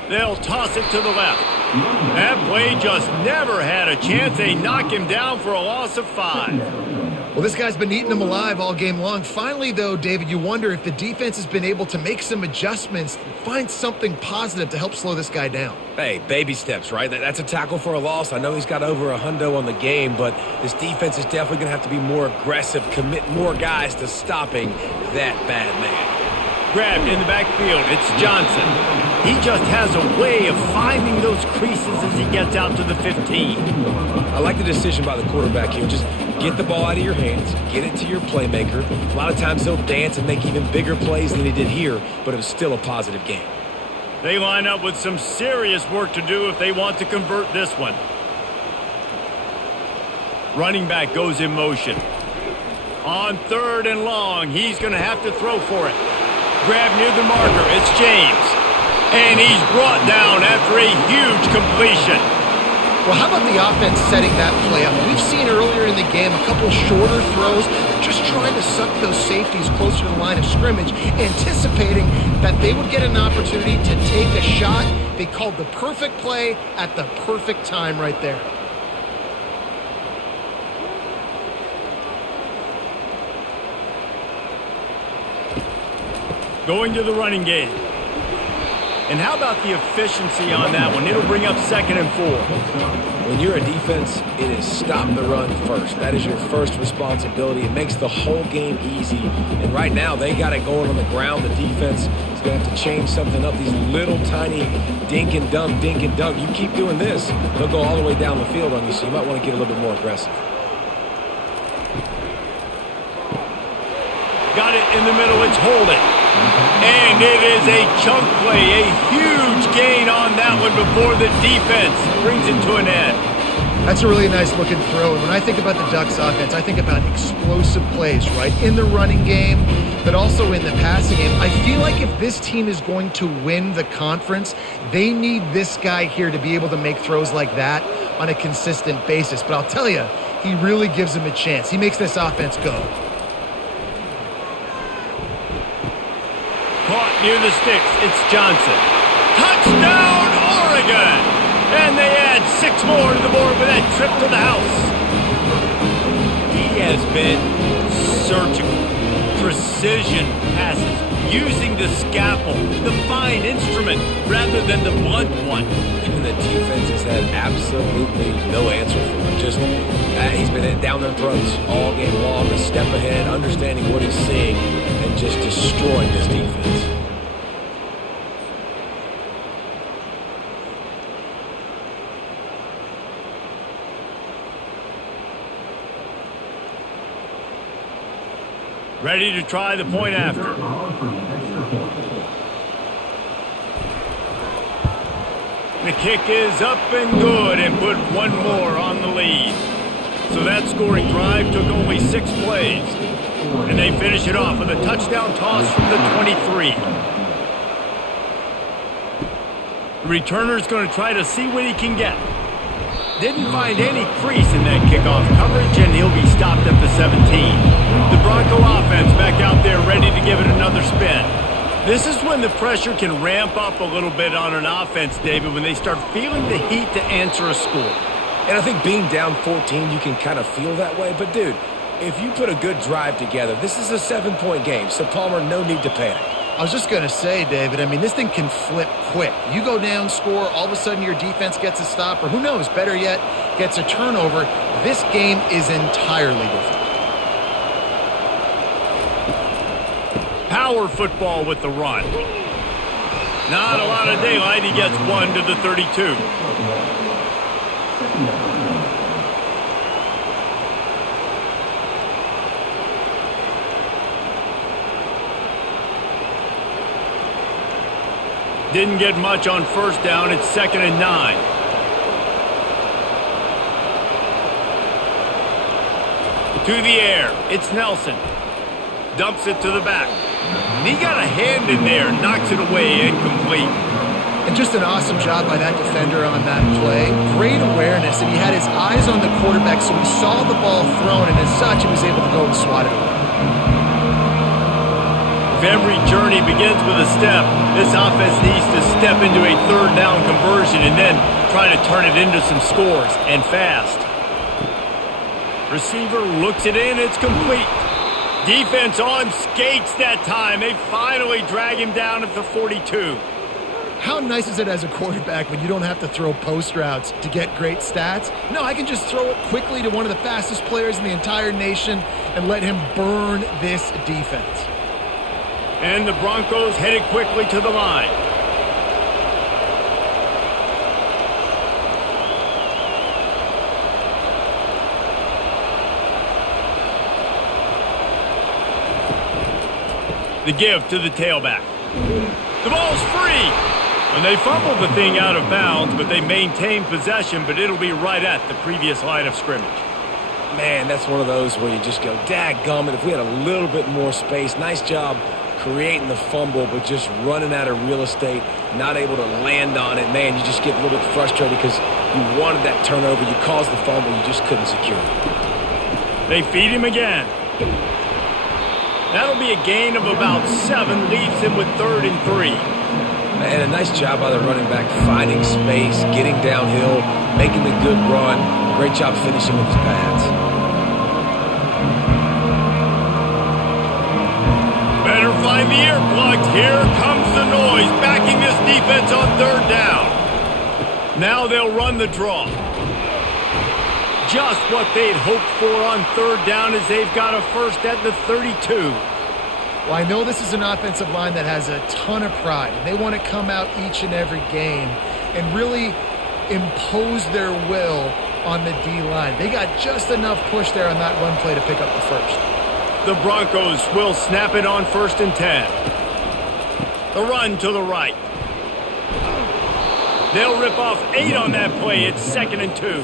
They'll toss it to the left. That play just never had a chance. They knock him down for a loss of 5. Well, this guy's been eating them alive all game long. Finally, though, David, you wonder if the defense has been able to make some adjustments, find something positive to help slow this guy down. Hey, baby steps, right? That's a tackle for a loss. I know he's got over $100 on the game, but this defense is definitely going to have to be more aggressive, commit more guys to stopping that bad man. Grabbed in the backfield, it's Johnson. He just has a way of finding those creases as he gets out to the 15. I like the decision by the quarterback here. Just get the ball out of your hands, get it to your playmaker. A lot of times he'll dance and make even bigger plays than he did here, but it was still a positive game. They line up with some serious work to do if they want to convert this one. Running back goes in motion. On 3rd and long, he's going to have to throw for it. Grab near the marker, it's James. And he's brought down after a huge completion. Well, how about the offense setting that play up? We've seen earlier in the game a couple shorter throws, just trying to suck those safeties closer to the line of scrimmage, anticipating that they would get an opportunity to take a shot. They called the perfect play at the perfect time right there. Going to the running game. And how about the efficiency on that one? It'll bring up 2nd and 4. When you're a defense, it is stop the run first. That is your first responsibility. It makes the whole game easy. And right now, they got it going on the ground. The defense is going to have to change something up. These little tiny dink and dunk, dink and dunk. You keep doing this, they'll go all the way down the field on you, so you might want to get a little bit more aggressive. Got it in the middle, it's Holden. And it is a chunk play, a huge gain on that one before the defense brings it to an end. That's a really nice looking throw. And when I think about the Ducks offense, I think about explosive plays, right? In the running game, but also in the passing game. I feel like if this team is going to win the conference, they need this guy here to be able to make throws like that on a consistent basis. But I'll tell you, he really gives them a chance. He makes this offense go. Caught near the sticks, it's Johnson. Touchdown, Oregon! And they add 6 more to the board with that trip to the house. He has been surgical. Precision passes, using the scalpel, the fine instrument, rather than the blunt one. And the defense has had absolutely no answer for him. Just, he's been down their throats all game long, a step ahead, understanding what he's seeing, and just destroying this defense. Ready to try the point after. The kick is up and good and put 1 more on the lead. So that scoring drive took only 6 plays. And they finish it off with a touchdown toss from the 23. returner's going to try to see what he can get. Didn't find any crease in that kickoff coverage, and he'll be stopped at the 17. The Bronco offense back out there ready to give it another spin. This is when the pressure can ramp up a little bit on an offense, David, when they start feeling the heat to answer a score. And I think being down 14, you can kind of feel that way. But, dude, if you put a good drive together, this is a 7-point game. So, Palmer, no need to panic. I was just going to say, David, I mean, this thing can flip quick. You go down, score, all of a sudden your defense gets a stop, or who knows, better yet, gets a turnover. This game is entirely different. Power football with the run. Not a lot of daylight. He gets 1 to the 32. Didn't get much on first down. It's 2nd and 9. To the air. It's Nelson. Dumps it to the back. He got a hand in there. Knocks it away. Incomplete. And just an awesome job by that defender on that play. Great awareness, and he had his eyes on the quarterback, so he saw the ball thrown, and as such, he was able to go and swat it away. If every journey begins with a step, this offense needs to step into a 3rd down conversion and then try to turn it into some scores, and fast. Receiver looks it in. It's complete. Defense on skates that time. They finally drag him down at the 42. How nice is it as a quarterback when you don't have to throw post routes to get great stats? No, I can just throw it quickly to one of the fastest players in the entire nation and let him burn this defense. And the Broncos headed quickly to the line. The give to the tailback. The ball's free. And they fumbled the thing out of bounds, but they maintain possession, but it'll be right at the previous line of scrimmage. Man, that's one of those where you just go, dadgummit, if we had a little bit more space. Nice job creating the fumble, but just running out of real estate, not able to land on it. Man, you just get a little bit frustrated because you wanted that turnover. You caused the fumble. You just couldn't secure it. They feed him again. That'll be a gain of about 7, leaves him with 3rd and 3. And a nice job by the running back, finding space, getting downhill, making the good run. Great job finishing with his pads. Better find the earplugs. Here comes the noise, backing this defense on 3rd down. Now they'll run the draw. Just what they'd hoped for on 3rd down as they've got a first at the 32. Well, I know this is an offensive line that has a ton of pride. They want to come out each and every game and really impose their will on the D-line. They got just enough push there on that run play to pick up the first. The Broncos will snap it on 1st and 10. The run to the right. They'll rip off 8 on that play. It's 2nd and 2.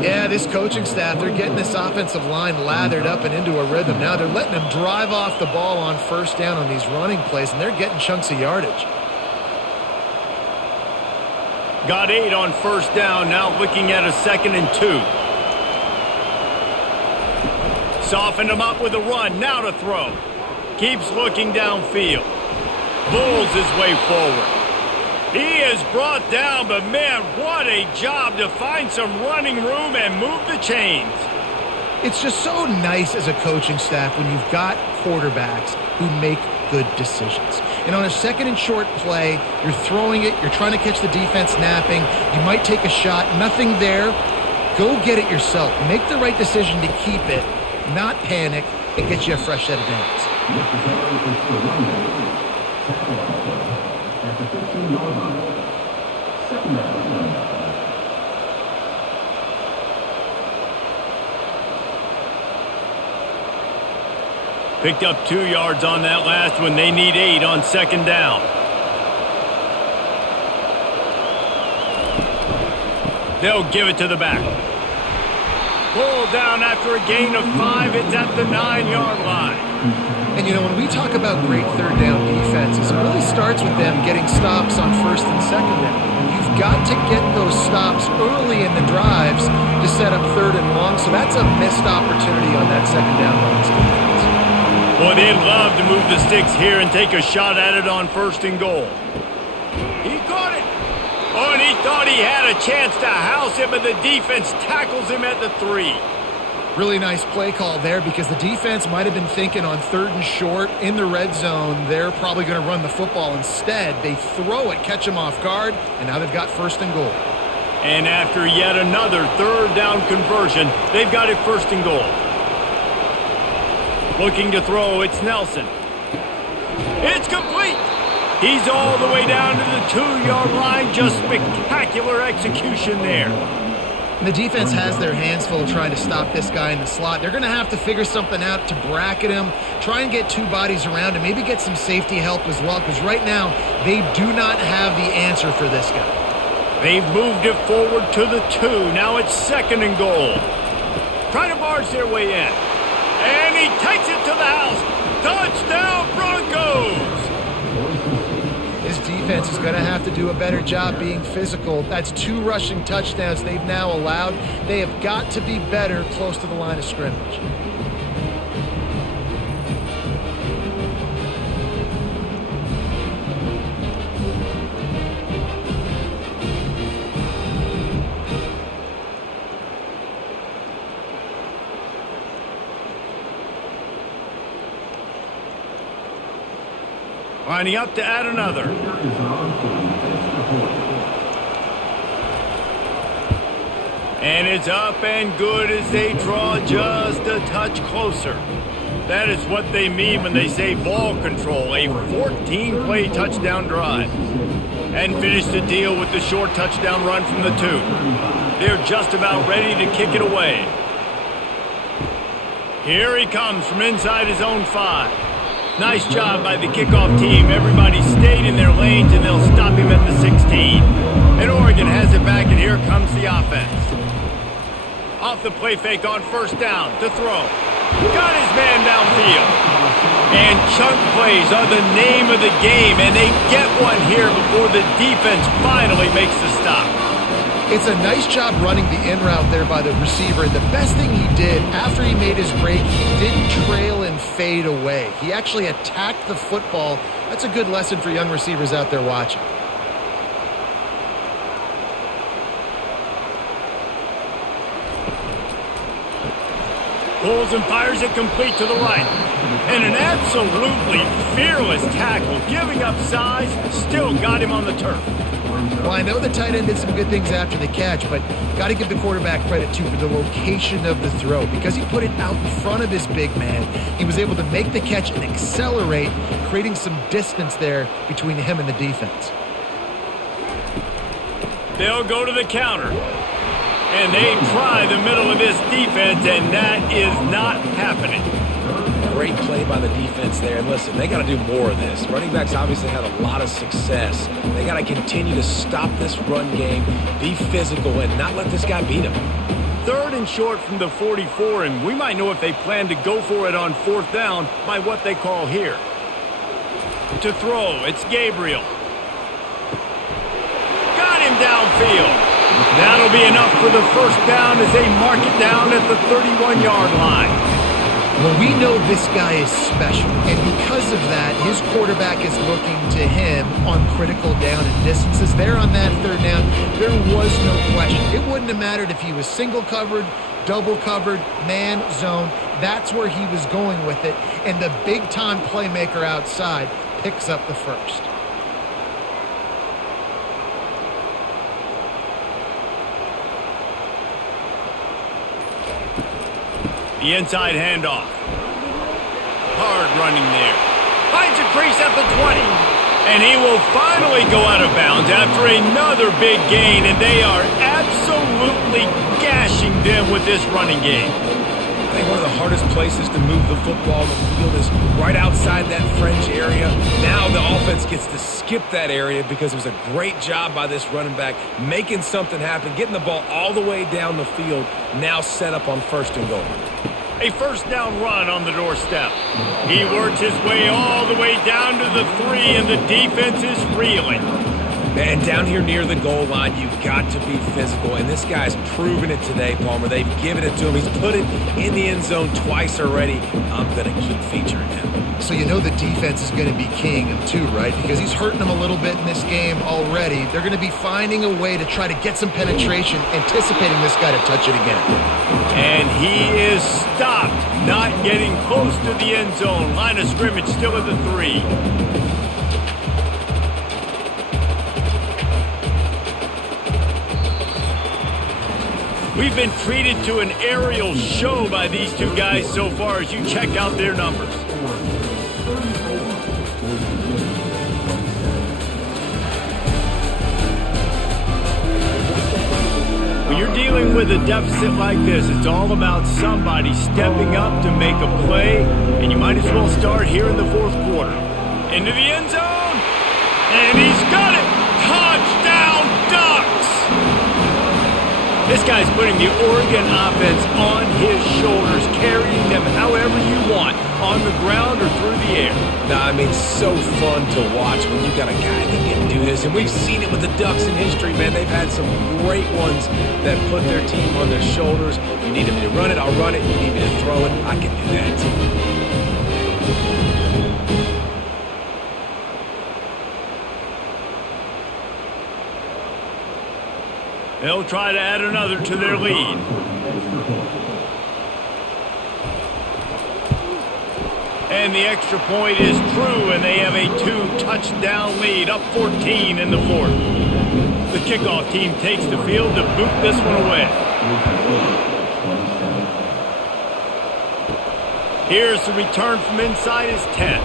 Yeah, this coaching staff, they're getting this offensive line lathered up and into a rhythm. Now they're letting them drive off the ball on 1st down on these running plays, and they're getting chunks of yardage. Got 8 on 1st down, now looking at a 2nd and 2. Softened him up with a run, now to throw. Keeps looking downfield. Bulls his way forward. He is brought down, but man, what a job to find some running room and move the chains. It's just so nice as a coaching staff when you've got quarterbacks who make good decisions. And on a 2nd and short play, you're throwing it, you're trying to catch the defense napping, you might take a shot, nothing there. Go get it yourself. Make the right decision to keep it, not panic, and get you a fresh set of downs. Picked up 2 yards on that last one. They need 8 on 2nd down. They'll give it to the back. Pulled down after a gain of 5. It's at the 9-yard line. And, you know, when we talk about great third down defenses, it really starts with them getting stops on first and second down. You've got to get those stops early in the drives to set up third and long, so that's a missed opportunity on that second down by this defense. Well, they'd love to move the sticks here and take a shot at it on first and goal. He caught it. Oh, and he thought he had a chance to house him, and the defense tackles him at the 3. Really nice play call there because the defense might have been thinking on third and short in the red zone, they're probably going to run the football. Instead, they throw it, catch them off guard, and now they've got first and goal. And after yet another third down conversion, they've got it first and goal. Looking to throw, it's Nelson. It's complete. He's all the way down to the 2-yard line. Just spectacular execution there. The defense has their hands full trying to stop this guy in the slot. They're going to have to figure something out to bracket him, try and get 2 bodies around him, maybe get some safety help as well, because right now they do not have the answer for this guy. They've moved it forward to the 2. Now it's second and goal. Trying to barge their way in. And he takes it to the house. Touchdown, Broncos! His defense is going to have to do a better job being physical. That's 2 rushing touchdowns they've now allowed. They have got to be better close to the line of scrimmage. Lining up to add another. And it's up and good as they draw just a touch closer. That is what they mean when they say ball control, a 14-play touchdown drive. And finish the deal with the short touchdown run from the 2. They're just about ready to kick it away. Here he comes from inside his own 5. Nice job by the kickoff team. Everybody stayed in their lanes, and they'll stop him at the 16. And Oregon has it back, and here comes the offense. Off the play fake on first down to throw. Got his man downfield. And chunk plays are the name of the game, and they get one here before the defense finally makes the stop. It's a nice job running the in route there by the receiver. And the best thing he did after he made his break, he didn't trail and fade away. He actually attacked the football. That's a good lesson for young receivers out there watching. Pulls and fires it complete to the right. And an absolutely fearless tackle, giving up size, still got him on the turf. Well, I know the tight end did some good things after the catch, but got to give the quarterback credit, too, for the location of the throw. Because he put it out in front of his big man, he was able to make the catch and accelerate, creating some distance there between him and the defense. They'll go to the counter. And they try the middle of this defense, and that is not happening. Great play by the defense there. And listen, they got to do more of this. Running backs obviously had a lot of success. They got to continue to stop this run game, be physical, and not let this guy beat them. Third and short from the 44, and we might know if they plan to go for it on fourth down by what they call here. To throw, it's Gabriel. Got him downfield. That'll be enough for the first down as they mark it down at the 31-yard line. Well, we know this guy is special, and because of that, his quarterback is looking to him on critical down and distances. There on that third down, there was no question. It wouldn't have mattered if he was single covered, double covered, man, zone. That's where he was going with it, and the big-time playmaker outside picks up the first. The inside handoff. Hard running there. Finds a crease at the 20. And he will finally go out of bounds after another big gain, and they are absolutely gashing them with this running game. I think one of the hardest places to move the football on the field is right outside that fringe area. Now the offense gets to skip that area because it was a great job by this running back making something happen, getting the ball all the way down the field, now set up on 1st and goal. A first down run on the doorstep. He works his way all the way down to the 3, and the defense is reeling. And down here near the goal line, you've got to be physical. And this guy's proven it today, Palmer. They've given it to him. He's put it in the end zone twice already. I'm going to keep featuring him. So you know the defense is going to be keying him too, right? Because he's hurting them a little bit in this game already. They're going to be finding a way to try to get some penetration, anticipating this guy to touch it again. And he is stopped, not getting close to the end zone. Line of scrimmage still at the 3. We've been treated to an aerial show by these two guys so far as you check out their numbers. When you're dealing with a deficit like this, it's all about somebody stepping up to make a play, and you might as well start here in the 4th quarter. Into the end zone, and he's got it! Touchdown, Ducks! This guy's putting the Oregon offense on his shoulders, carrying them however you want, on the ground or through the air. Now, I mean, so fun to watch when you got a guy that can do this. And we've seen it with the Ducks in history, man. They've had some great ones that put their team on their shoulders. If you need me to run it, I'll run it. If you need me to throw it, I can do that too. They'll try to add another to their lead. And the extra point is true, and they have a 2-touchdown lead, up 14 in the 4th. The kickoff team takes the field to boot this one away. Here's the return from inside his 10.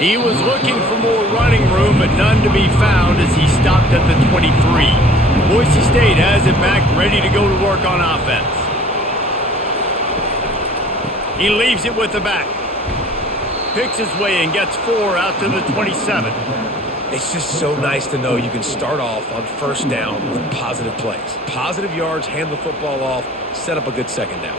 He was looking for more running room, but none to be found as he stopped at the 23. Boise State has it back, ready to go to work on offense. He leaves it with the back. Picks his way and gets 4 out to the 27. It's just so nice to know you can start off on 1st down with positive plays. Positive yards, hand the football off, set up a good 2nd down.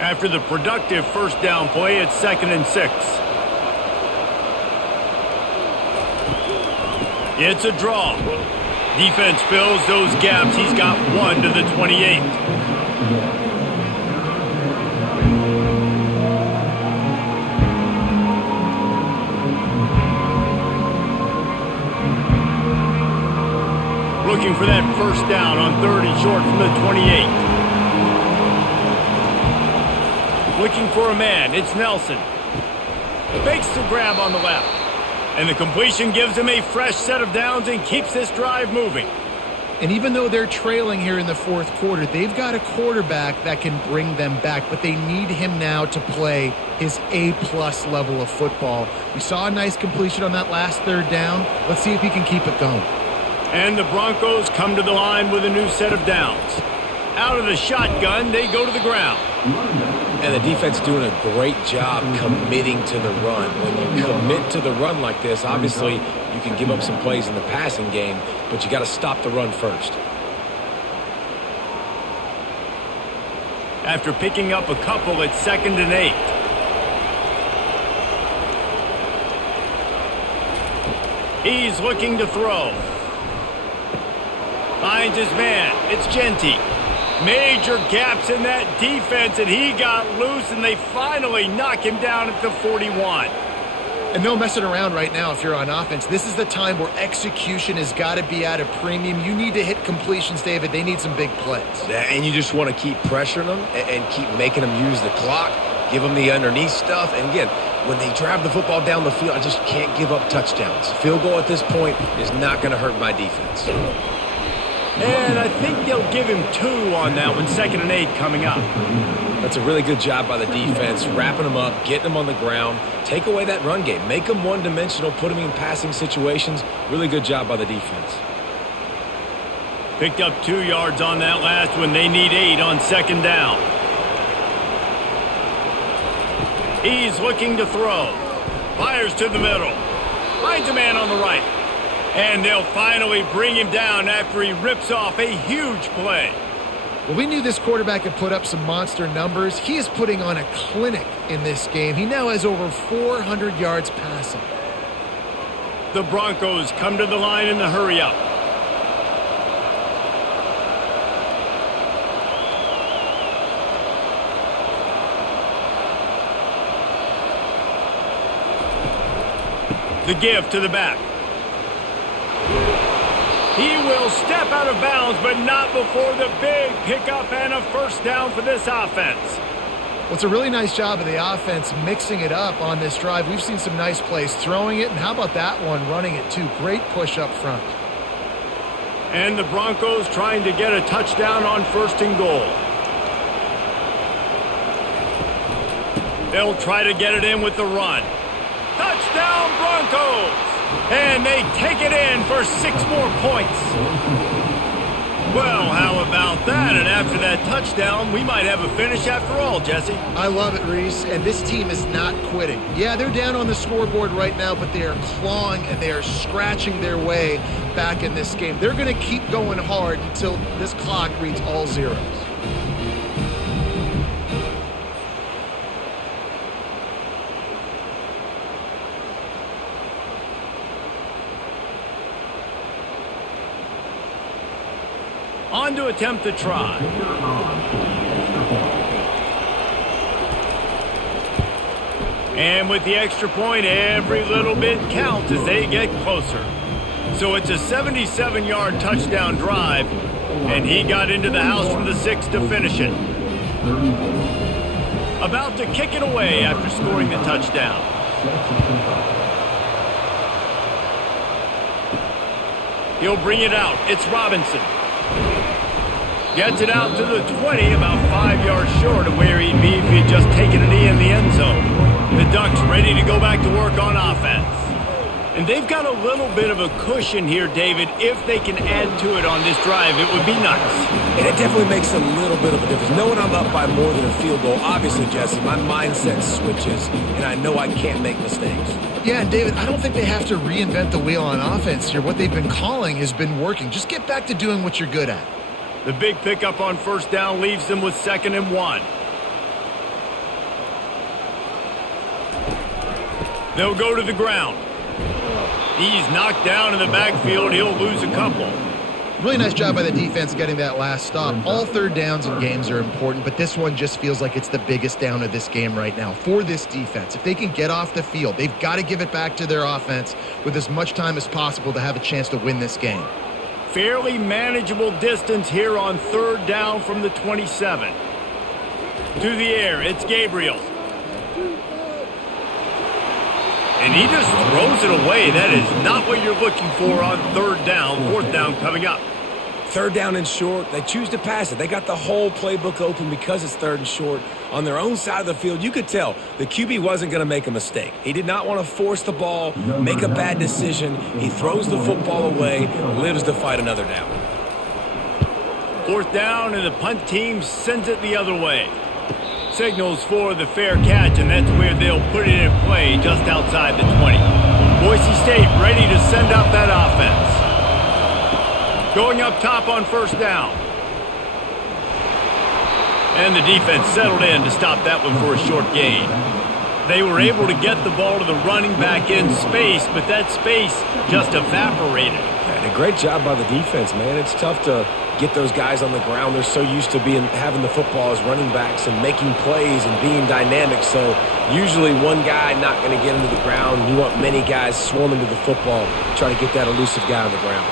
After the productive 1st down play, it's 2nd and 6. It's a draw. Defense fills those gaps. He's got 1 to the 28. Looking for that 1st down on 3rd and short from the 28. Looking for a man. It's Nelson. Fakes the grab on the left. And the completion gives him a fresh set of downs and keeps this drive moving. And even though they're trailing here in the 4th quarter, they've got a quarterback that can bring them back, but they need him now to play his A-plus level of football. We saw a nice completion on that last 3rd down. Let's see if he can keep it going. And the Broncos come to the line with a new set of downs. Out of the shotgun, they go to the ground. And the defense doing a great job committing to the run. When you commit to the run like this, obviously you can give up some plays in the passing game, but you got to stop the run first. After picking up a couple, it's 2nd and 8. He's looking to throw. Finds his man. It's Genty. Major gaps in that defense, and he got loose, and they finally knock him down at the 41. And no messing around right now if you're on offense. This is the time where execution has got to be at a premium. You need to hit completions, David. They need some big plays. Yeah, and you just want to keep pressuring them and keep making them use the clock, give them the underneath stuff. And again, when they drive the football down the field, I just can't give up touchdowns. Field goal at this point is not going to hurt my defense. And I think they'll give him 2 on that one, 2nd and 8 coming up. That's a really good job by the defense, wrapping them up, getting them on the ground, take away that run game, make them one-dimensional, put them in passing situations. Really good job by the defense. Picked up 2 yards on that last one. They need 8 on second down. He's looking to throw. Fires to the middle. Finds a man on the right. And they'll finally bring him down after he rips off a huge play. Well, we knew this quarterback could put up some monster numbers. He is putting on a clinic in this game. He now has over 400 yards passing. The Broncos come to the line in the hurry-up. The give to the back. He will step out of bounds, but not before the big pickup and a first down for this offense. Well, it's a really nice job of the offense mixing it up on this drive. We've seen some nice plays throwing it, and how about that one running it too? Great push up front. And the Broncos trying to get a touchdown on first and goal. They'll try to get it in with the run. Touchdown Broncos! And they take it in for 6 more points. Well, how about that? And after that touchdown, we might have a finish after all, Jesse. I love it, Reese. And this team is not quitting. Yeah, they're down on the scoreboard right now, but they are clawing and they are scratching their way back in this game. They're going to keep going hard until this clock reads all zeros. On to attempt the try. And with the extra point, every little bit counts as they get closer. So it's a 77-yard touchdown drive, and he got into the house from the 6 to finish it. About to kick it away after scoring the touchdown. He'll bring it out. It's Robinson. Gets it out to the 20, about 5 yards short of where he'd be if he had just taken a knee in the end zone. The Ducks ready to go back to work on offense. And they've got a little bit of a cushion here, David. If they can add to it on this drive, it would be nice. And it definitely makes a little bit of a difference. Knowing I'm up by more than a field goal, obviously, Jesse, my mindset switches, and I know I can't make mistakes. Yeah, and David, I don't think they have to reinvent the wheel on offense here. What they've been calling has been working. Just get back to doing what you're good at. The big pickup on first down leaves them with 2nd and 1. They'll go to the ground. He's knocked down in the backfield. He'll lose a couple. Really nice job by the defense getting that last stop. All third downs in games are important, but this one just feels like it's the biggest down of this game right now for this defense. If they can get off the field, they've got to give it back to their offense with as much time as possible to have a chance to win this game. Fairly manageable distance here on 3rd down from the 27. To the air, it's Gabriel. And he just throws it away. That is not what you're looking for on 3rd down. 4th down coming up. 3rd down and short, they choose to pass it. They got the whole playbook open because it's 3rd and short. On their own side of the field, you could tell the QB wasn't going to make a mistake. He did not want to force the ball, make a bad decision. He throws the football away, lives to fight another down. 4th down, and the punt team sends it the other way. Signals for the fair catch, and that's where they'll put it in play just outside the 20. Boise State ready to send out that offense. Going up top on 1st down. And the defense settled in to stop that one for a short gain. They were able to get the ball to the running back in space, but that space just evaporated. And a great job by the defense, man. It's tough to get those guys on the ground. They're so used to having the football as running backs and making plays and being dynamic. So usually one guy not going to get into the ground. You want many guys swarming to the football, try to get that elusive guy on the ground.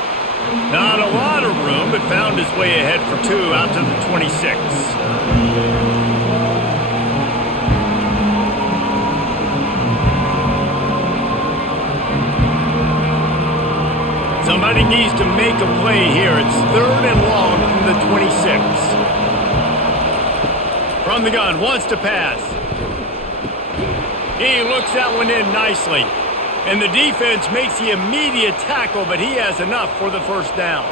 Not a lot of room, but found his way ahead for 2 out to the 26. Somebody needs to make a play here. It's 3rd and long from the 26. From the gun, wants to pass. He looks that one in nicely. And the defense makes the immediate tackle, but he has enough for the 1st down.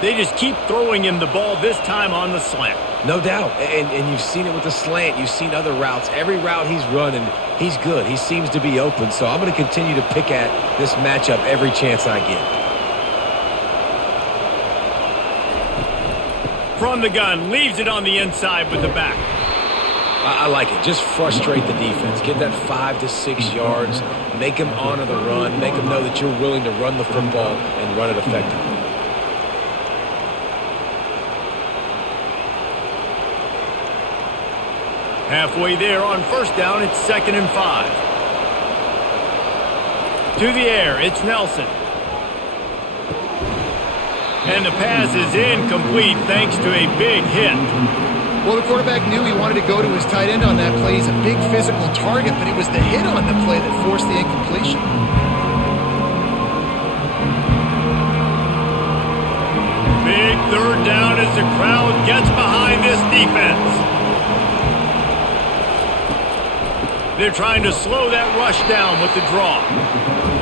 They just keep throwing him the ball, this time on the slant. No doubt, and you've seen it with the slant. You've seen other routes. Every route he's running, he's good. He seems to be open, so I'm going to continue to pick at this matchup every chance I get. From the gun, leaves it on the inside with the back. I like it. Just frustrate the defense. Get that 5 to 6 yards. Make them honor the run. Make them know that you're willing to run the football and run it effectively. Halfway there on first down, it's 2nd and 5. To the air, it's Nelson. And the pass is incomplete thanks to a big hit. Well, the quarterback knew he wanted to go to his tight end on that play. He's a big physical target, but it was the hit on the play that forced the incompletion. Big 3rd down as the crowd gets behind this defense. They're trying to slow that rush down with the draw.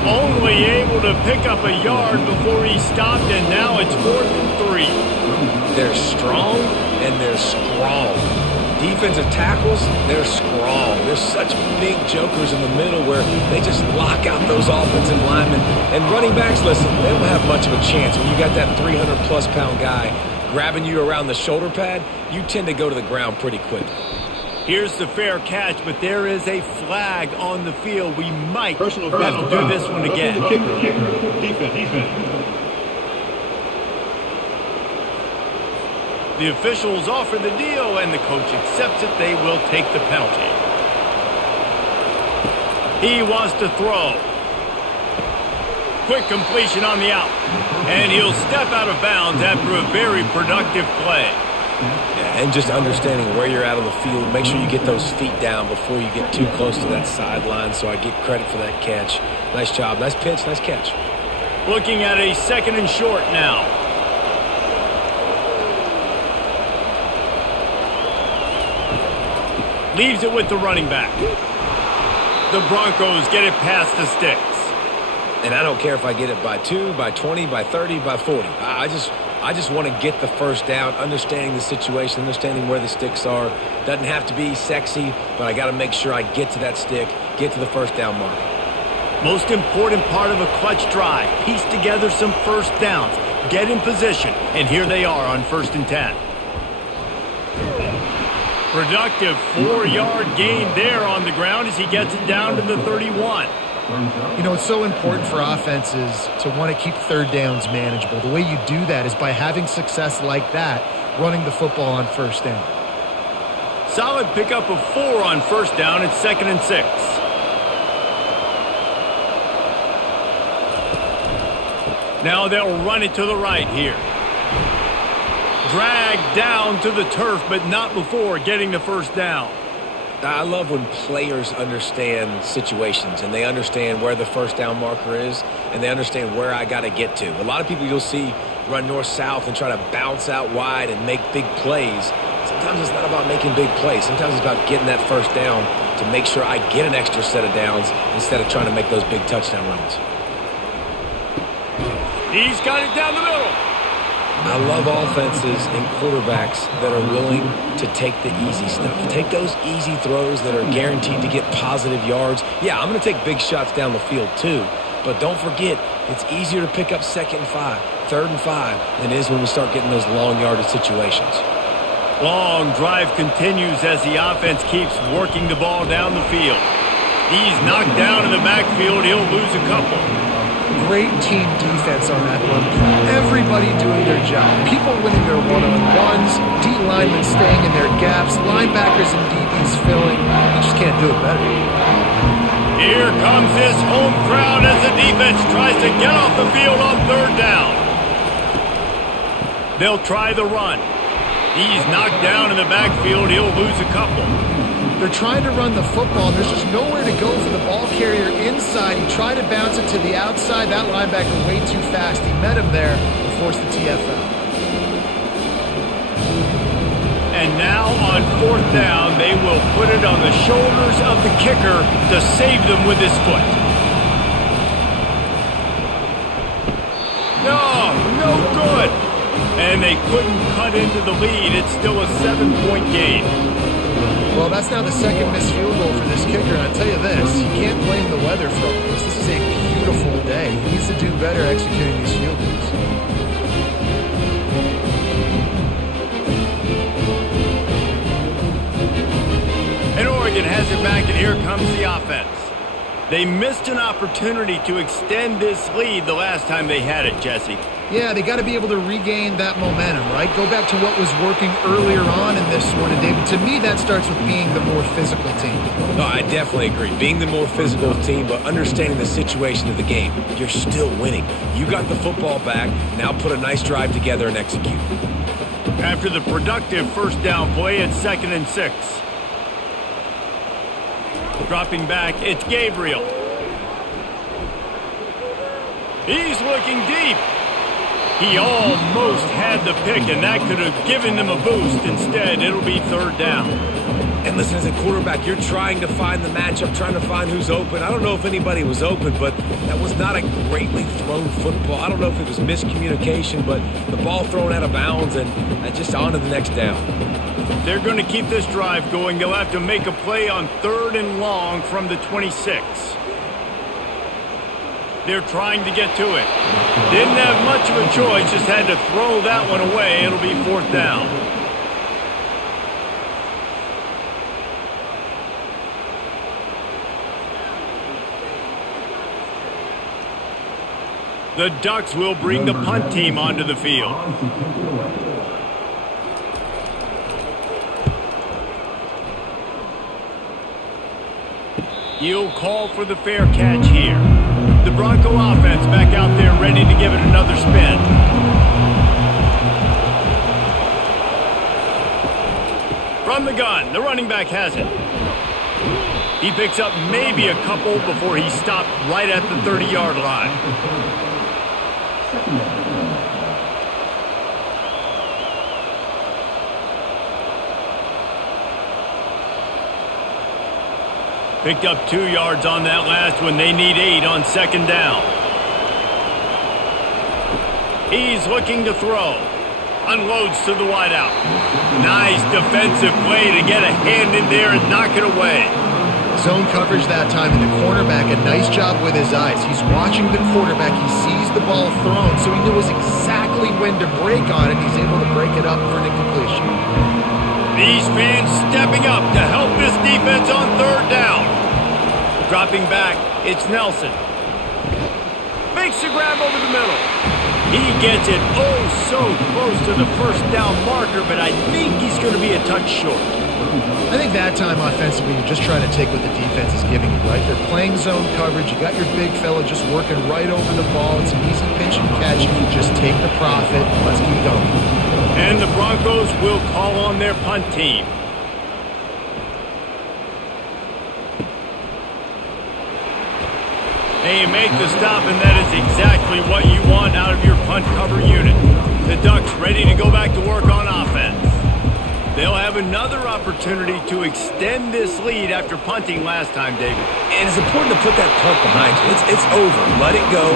Only able to pick up a yard before he stopped, and now it's 4th and 3. They're strong, and they're strong. Defensive tackles, they're strong. There's such big jokers in the middle where they just lock out those offensive linemen. And running backs, listen, they don't have much of a chance. When you got that 300-plus pound guy grabbing you around the shoulder pad, you tend to go to the ground pretty quickly. Here's the fair catch, but there is a flag on the field. We might have to do this one again. The officials offer the deal, and the coach accepts it. They will take the penalty. He wants to throw. Quick completion on the out. And he'll step out of bounds after a very productive play. Yeah, and just understanding where you're at on the field. Make sure you get those feet down before you get too close to that sideline, so I get credit for that catch. Nice job. Nice pitch. Nice catch. Looking at a 2nd and short now. Leaves it with the running back. The Broncos get it past the sticks. And I don't care if I get it by 2, by 20, by 30, by 40. I just want to get the first down, understanding the situation, understanding where the sticks are. Doesn't have to be sexy, but I got to make sure I get to that stick, get to the first down mark. Most important part of a clutch drive. Piece together some first downs. Get in position. And here they are on 1st and 10. Productive 4-yard gain there on the ground as he gets it down to the 31. You know, it's so important for offenses to want to keep 3rd downs manageable. The way you do that is by having success like that, running the football on 1st down. Solid pickup of 4 on 1st down. It's 2nd and 6. Now they'll run it to the right here. Dragged down to the turf, but not before getting the first down. I love when players understand situations and they understand where the first down marker is and they understand where I got to get to. A lot of people you'll see run north-south and try to bounce out wide and make big plays. Sometimes it's not about making big plays. Sometimes it's about getting that first down to make sure I get an extra set of downs instead of trying to make those big touchdown runs. He's got it down the middle. I love offenses and quarterbacks that are willing to take the easy stuff. Take those easy throws that are guaranteed to get positive yards. Yeah, I'm going to take big shots down the field too. But don't forget, it's easier to pick up 2nd and 5, 3rd and 5 than it is when we start getting those long yardage situations. Long drive continues as the offense keeps working the ball down the field. He's knocked down in the backfield. He'll lose a couple. Great team defense on that run play. Everybody doing their job. People winning their one-on-ones, D linemen staying in their gaps, linebackers and DBs filling. You just can't do it better. Here comes this home crowd as the defense tries to get off the field on 3rd down. They'll try the run. He's knocked down in the backfield. He'll lose a couple. They're trying to run the football. There's just nowhere to go for the ball carrier inside. He tried to bounce it to the outside. That linebacker way too fast. He met him there and forced the TFL. And now on 4th down, they will put it on the shoulders of the kicker to save them with his foot. No good. And they couldn't cut into the lead. It's still a 7-point game. Well, that's now the second missed field goal for this kicker, and I'll tell you this, you can't blame the weather for all this. This is a beautiful day. He needs to do better executing these field goals. And Oregon has it back, and here comes the offense. They missed an opportunity to extend this lead the last time they had it, Jesse. Yeah, they got to be able to regain that momentum, right? Go back to what was working earlier on in this one. And, David, to me, that starts with being the more physical team. No, I definitely agree. Being the more physical team, but understanding the situation of the game. You're still winning. You got the football back. Now put a nice drive together and execute. After the productive first down play, it's 2nd and 6. Dropping back, it's Gabriel. He's looking deep. He almost had the pick, and that could have given them a boost. Instead, it'll be 3rd down. And listen, as a quarterback, you're trying to find the matchup, trying to find who's open. I don't know if anybody was open, but that was not a greatly thrown football. I don't know if it was miscommunication, but the ball thrown out of bounds and just on to the next down. They're going to keep this drive going. They'll have to make a play on 3rd and long from the 26. They're trying to get to it. Didn't have much of a choice, just had to throw that one away. It'll be 4th down. The Ducks will bring the punt team onto the field. He'll call for the fair catch here. The Bronco offense back out there ready to give it another spin. From the gun, the running back has it. He picks up maybe a couple before he stopped right at the 30-yard line. Picked up 2 yards on that last one. They need 8 on 2nd down. He's looking to throw. Unloads to the wideout. Nice defensive play to get a hand in there and knock it away. Zone coverage that time, and the cornerback, a nice job with his eyes. He's watching the quarterback. He sees the ball thrown, so he knows exactly when to break on it. He's able to break it up for an incompletion. These fans stepping up to help this defense on 3rd down. Dropping back, it's Nelson. Makes the grab over the middle. He gets it oh so close to the 1st down marker, but I think he's going to be a touch short. I think that time offensively, you're just trying to take what the defense is giving you, right? They're playing zone coverage. You got your big fella just working right over the ball. It's an easy pitch and catch. Just take the profit. Let's keep going. And the Broncos will call on their punt team. They make the stop, and that is exactly what you want out of your punt cover unit. The Ducks ready to go back to work on offense. They'll have another opportunity to extend this lead after punting last time, David. And it's important to put that punt behind you. It's over. Let it go.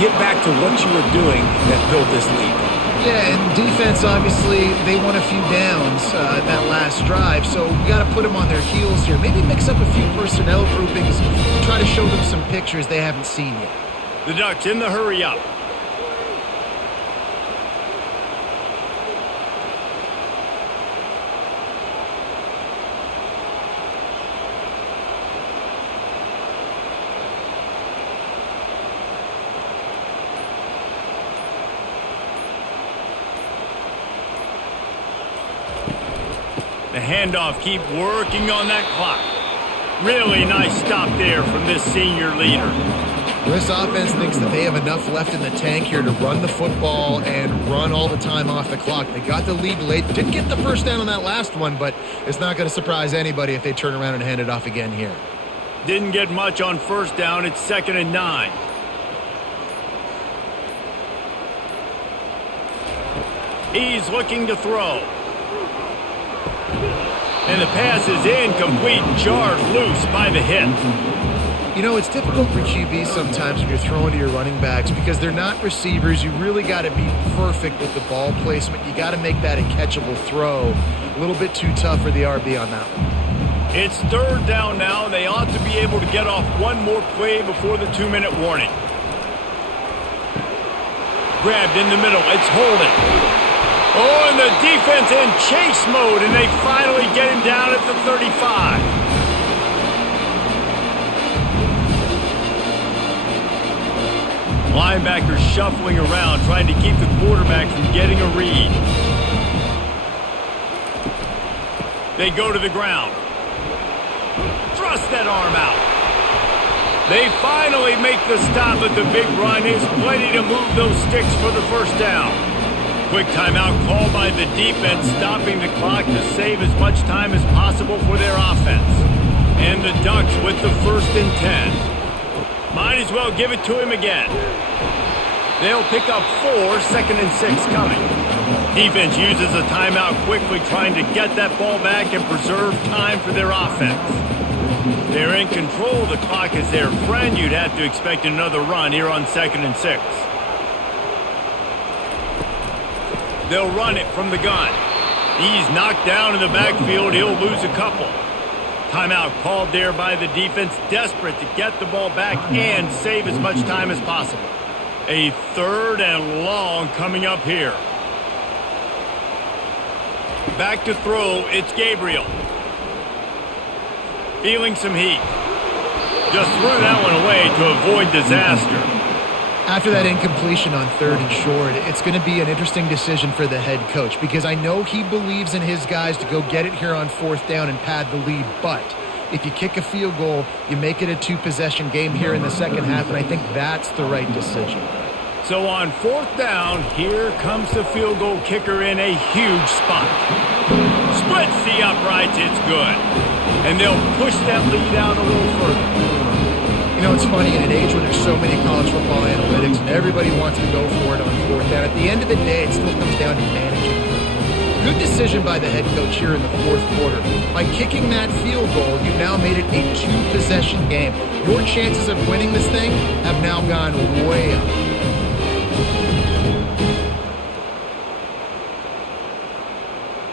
Get back to what you were doing that built this lead. Yeah, and defense, obviously, they won a few downs that last drive, so we got to put them on their heels here. Maybe mix up a few personnel groupings, try to show them some pictures they haven't seen yet. The Ducks in the hurry up. The handoff, keep working on that clock. Really nice stop there from this senior leader. This offense thinks that they have enough left in the tank here to run the football and run all the time off the clock. They got the lead late. Didn't get the 1st down on that last one, but it's not going to surprise anybody if they turn around and hand it off again here. Didn't get much on 1st down. It's 2nd and 9. He's looking to throw. And the pass is incomplete, jarred loose by the hit. You know, it's difficult for QBs sometimes when you're throwing to your running backs because they're not receivers. You really got to be perfect with the ball placement. You got to make that a catchable throw. A little bit too tough for the RB on that one. It's third down now, and they ought to be able to get off one more play before the 2-minute warning. Grabbed in the middle. It's holding. Oh, and the defense in chase mode, and they finally get him down at the 35. Linebackers shuffling around, trying to keep the quarterback from getting a read. They go to the ground. Thrust that arm out. They finally make the stop, but the big run is plenty to move those sticks for the first down. Quick timeout called by the defense, stopping the clock to save as much time as possible for their offense. And the Ducks with the 1st and 10. Might as well give it to him again. They'll pick up 4, 2nd and 6 coming. Defense uses a timeout quickly, trying to get that ball back and preserve time for their offense. They're in control. The clock is their friend. You'd have to expect another run here on 2nd and 6. They'll run it from the gun. He's knocked down in the backfield. He'll lose a couple. Timeout called there by the defense, desperate to get the ball back and save as much time as possible. A 3rd and long coming up here. Back to throw, it's Gabriel. Feeling some heat. Just threw that one away to avoid disaster. After that incompletion on 3rd and short, it's going to be an interesting decision for the head coach because I know he believes in his guys to go get it here on 4th down and pad the lead, but if you kick a field goal, you make it a 2-possession game here in the second half, and I think that's the right decision. So on 4th down, here comes the field goal kicker in a huge spot. Splits the uprights, it's good. And they'll push that lead out a little further. You know, it's funny, in an age where there's so many college football analytics and everybody wants to go for it on 4th down, at the end of the day, it still comes down to managing. Good decision by the head coach here in the 4th quarter. By kicking that field goal, you've now made it a 2-possession game. Your chances of winning this thing have now gone way up.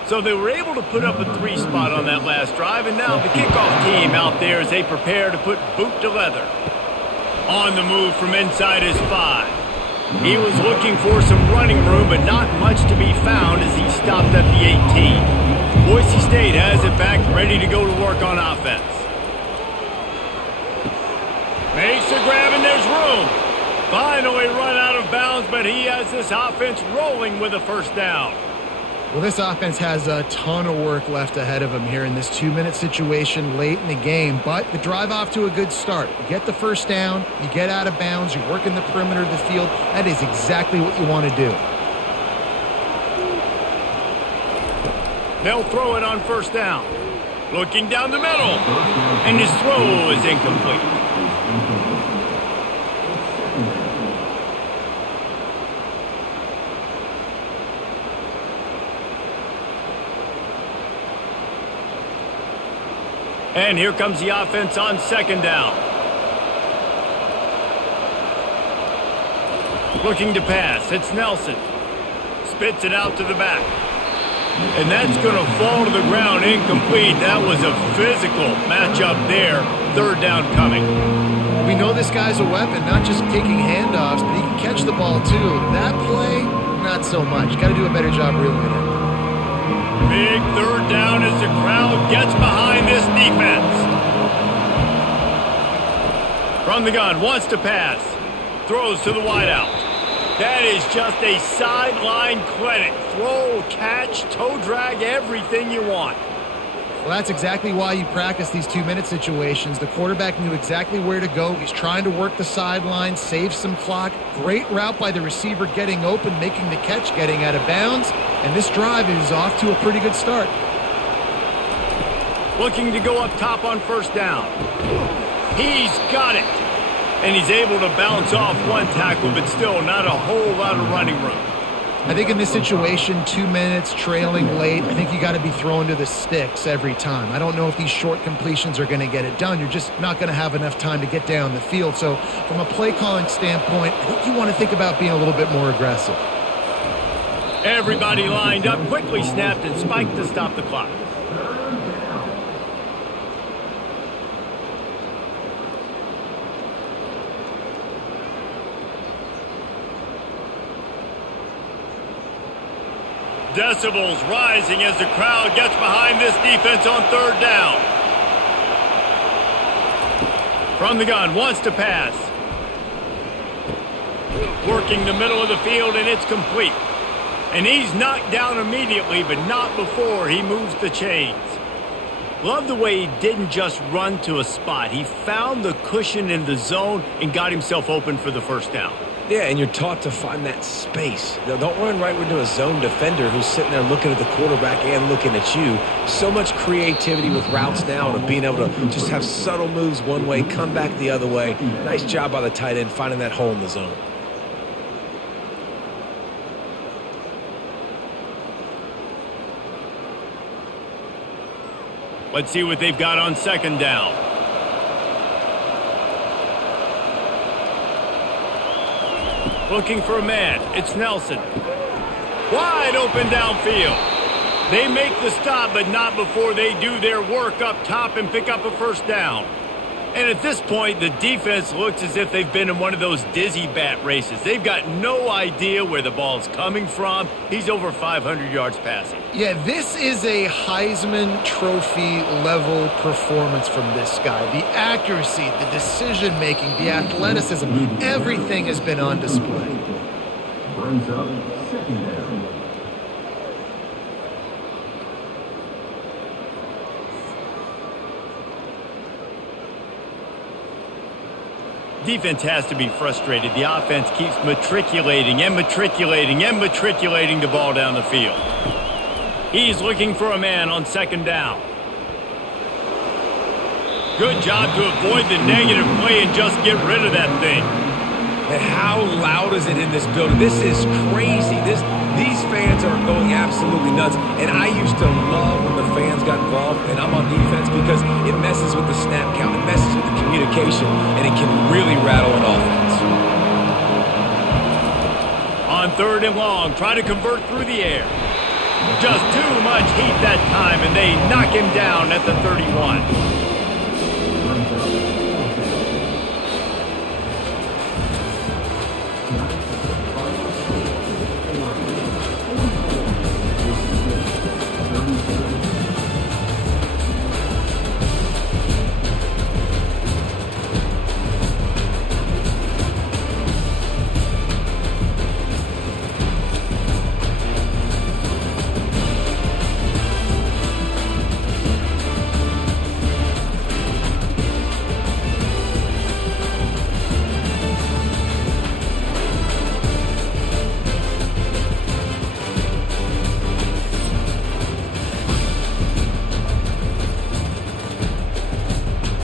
So they were able to put up a 3 spot on that last drive, and now the kickoff team out there as they prepare to put boot to leather. On the move from inside his 5. He was looking for some running room, but not much to be found as he stopped at the 18. Boise State has it back, ready to go to work on offense. Makes the grab, and there's room. Finally run out of bounds, but he has this offense rolling with a 1st down. Well, this offense has a ton of work left ahead of them here in this 2-minute situation late in the game, but the drive off to a good start. You get the 1st down, you get out of bounds, you work in the perimeter of the field. That is exactly what you want to do. They'll throw it on 1st down. Looking down the middle, and his throw is incomplete. And here comes the offense on 2nd down. Looking to pass. It's Nelson. Spits it out to the back. And that's going to fall to the ground incomplete. That was a physical matchup there. 3rd down coming. We know this guy's a weapon, not just kicking handoffs, but he can catch the ball too. That play, not so much. Got to do a better job reeling it in. Big 3rd down as the crowd gets behind this defense. From the gun, wants to pass. Throws to the wideout. That is just a sideline clinic. Throw, catch, toe drag, everything you want. Well, that's exactly why you practice these 2-minute situations. The quarterback knew exactly where to go. He's trying to work the sideline, save some clock. Great route by the receiver getting open, making the catch, getting out of bounds. And this drive is off to a pretty good start. Looking to go up top on 1st down. He's got it. And he's able to bounce off one tackle, but still not a whole lot of running room. I think in this situation, 2 minutes, trailing late, I think you got to be throwing to the sticks every time. I don't know if these short completions are going to get it done. You're just not going to have enough time to get down the field. So from a play calling standpoint, I think you want to think about being a little bit more aggressive. Everybody lined up, quickly snapped and spiked to stop the clock. Decibels rising as the crowd gets behind this defense on third down. From the gun, wants to pass. Working the middle of the field, and it's complete. And he's knocked down immediately, but not before he moves the chains. Love the way he didn't just run to a spot. He found the cushion in the zone and got himself open for the first down. Yeah, and you're taught to find that space. Now, don't run right into a zone defender who's sitting there looking at the quarterback and looking at you. So much creativity with routes now and being able to just have subtle moves one way, come back the other way. Nice job by the tight end finding that hole in the zone. Let's see what they've got on second down. Looking for a man. It's Nelson. Wide open downfield. They make the stop, but not before they do their work up top and pick up a first down. And at this point, the defense looks as if they've been in one of those dizzy bat races. They've got no idea where the ball's coming from. He's over 500 yards passing. Yeah, this is a Heisman Trophy level performance from this guy. The accuracy, the decision-making, the athleticism, everything has been on display. Brings up second down. Defense has to be frustrated. The offense keeps matriculating and matriculating and matriculating the ball down the field. He's looking for a man on second down. Good job to avoid the negative play and just get rid of that thing. And how loud is it in this building? This is crazy. These fans are going absolutely nuts. And I used to love when the fans got involved, and I'm on defense, because it messes with the snap count, it messes with the communication, and it can really rattle an offense. On third and long, try to convert through the air. Just too much heat that time, and they knock him down at the 31.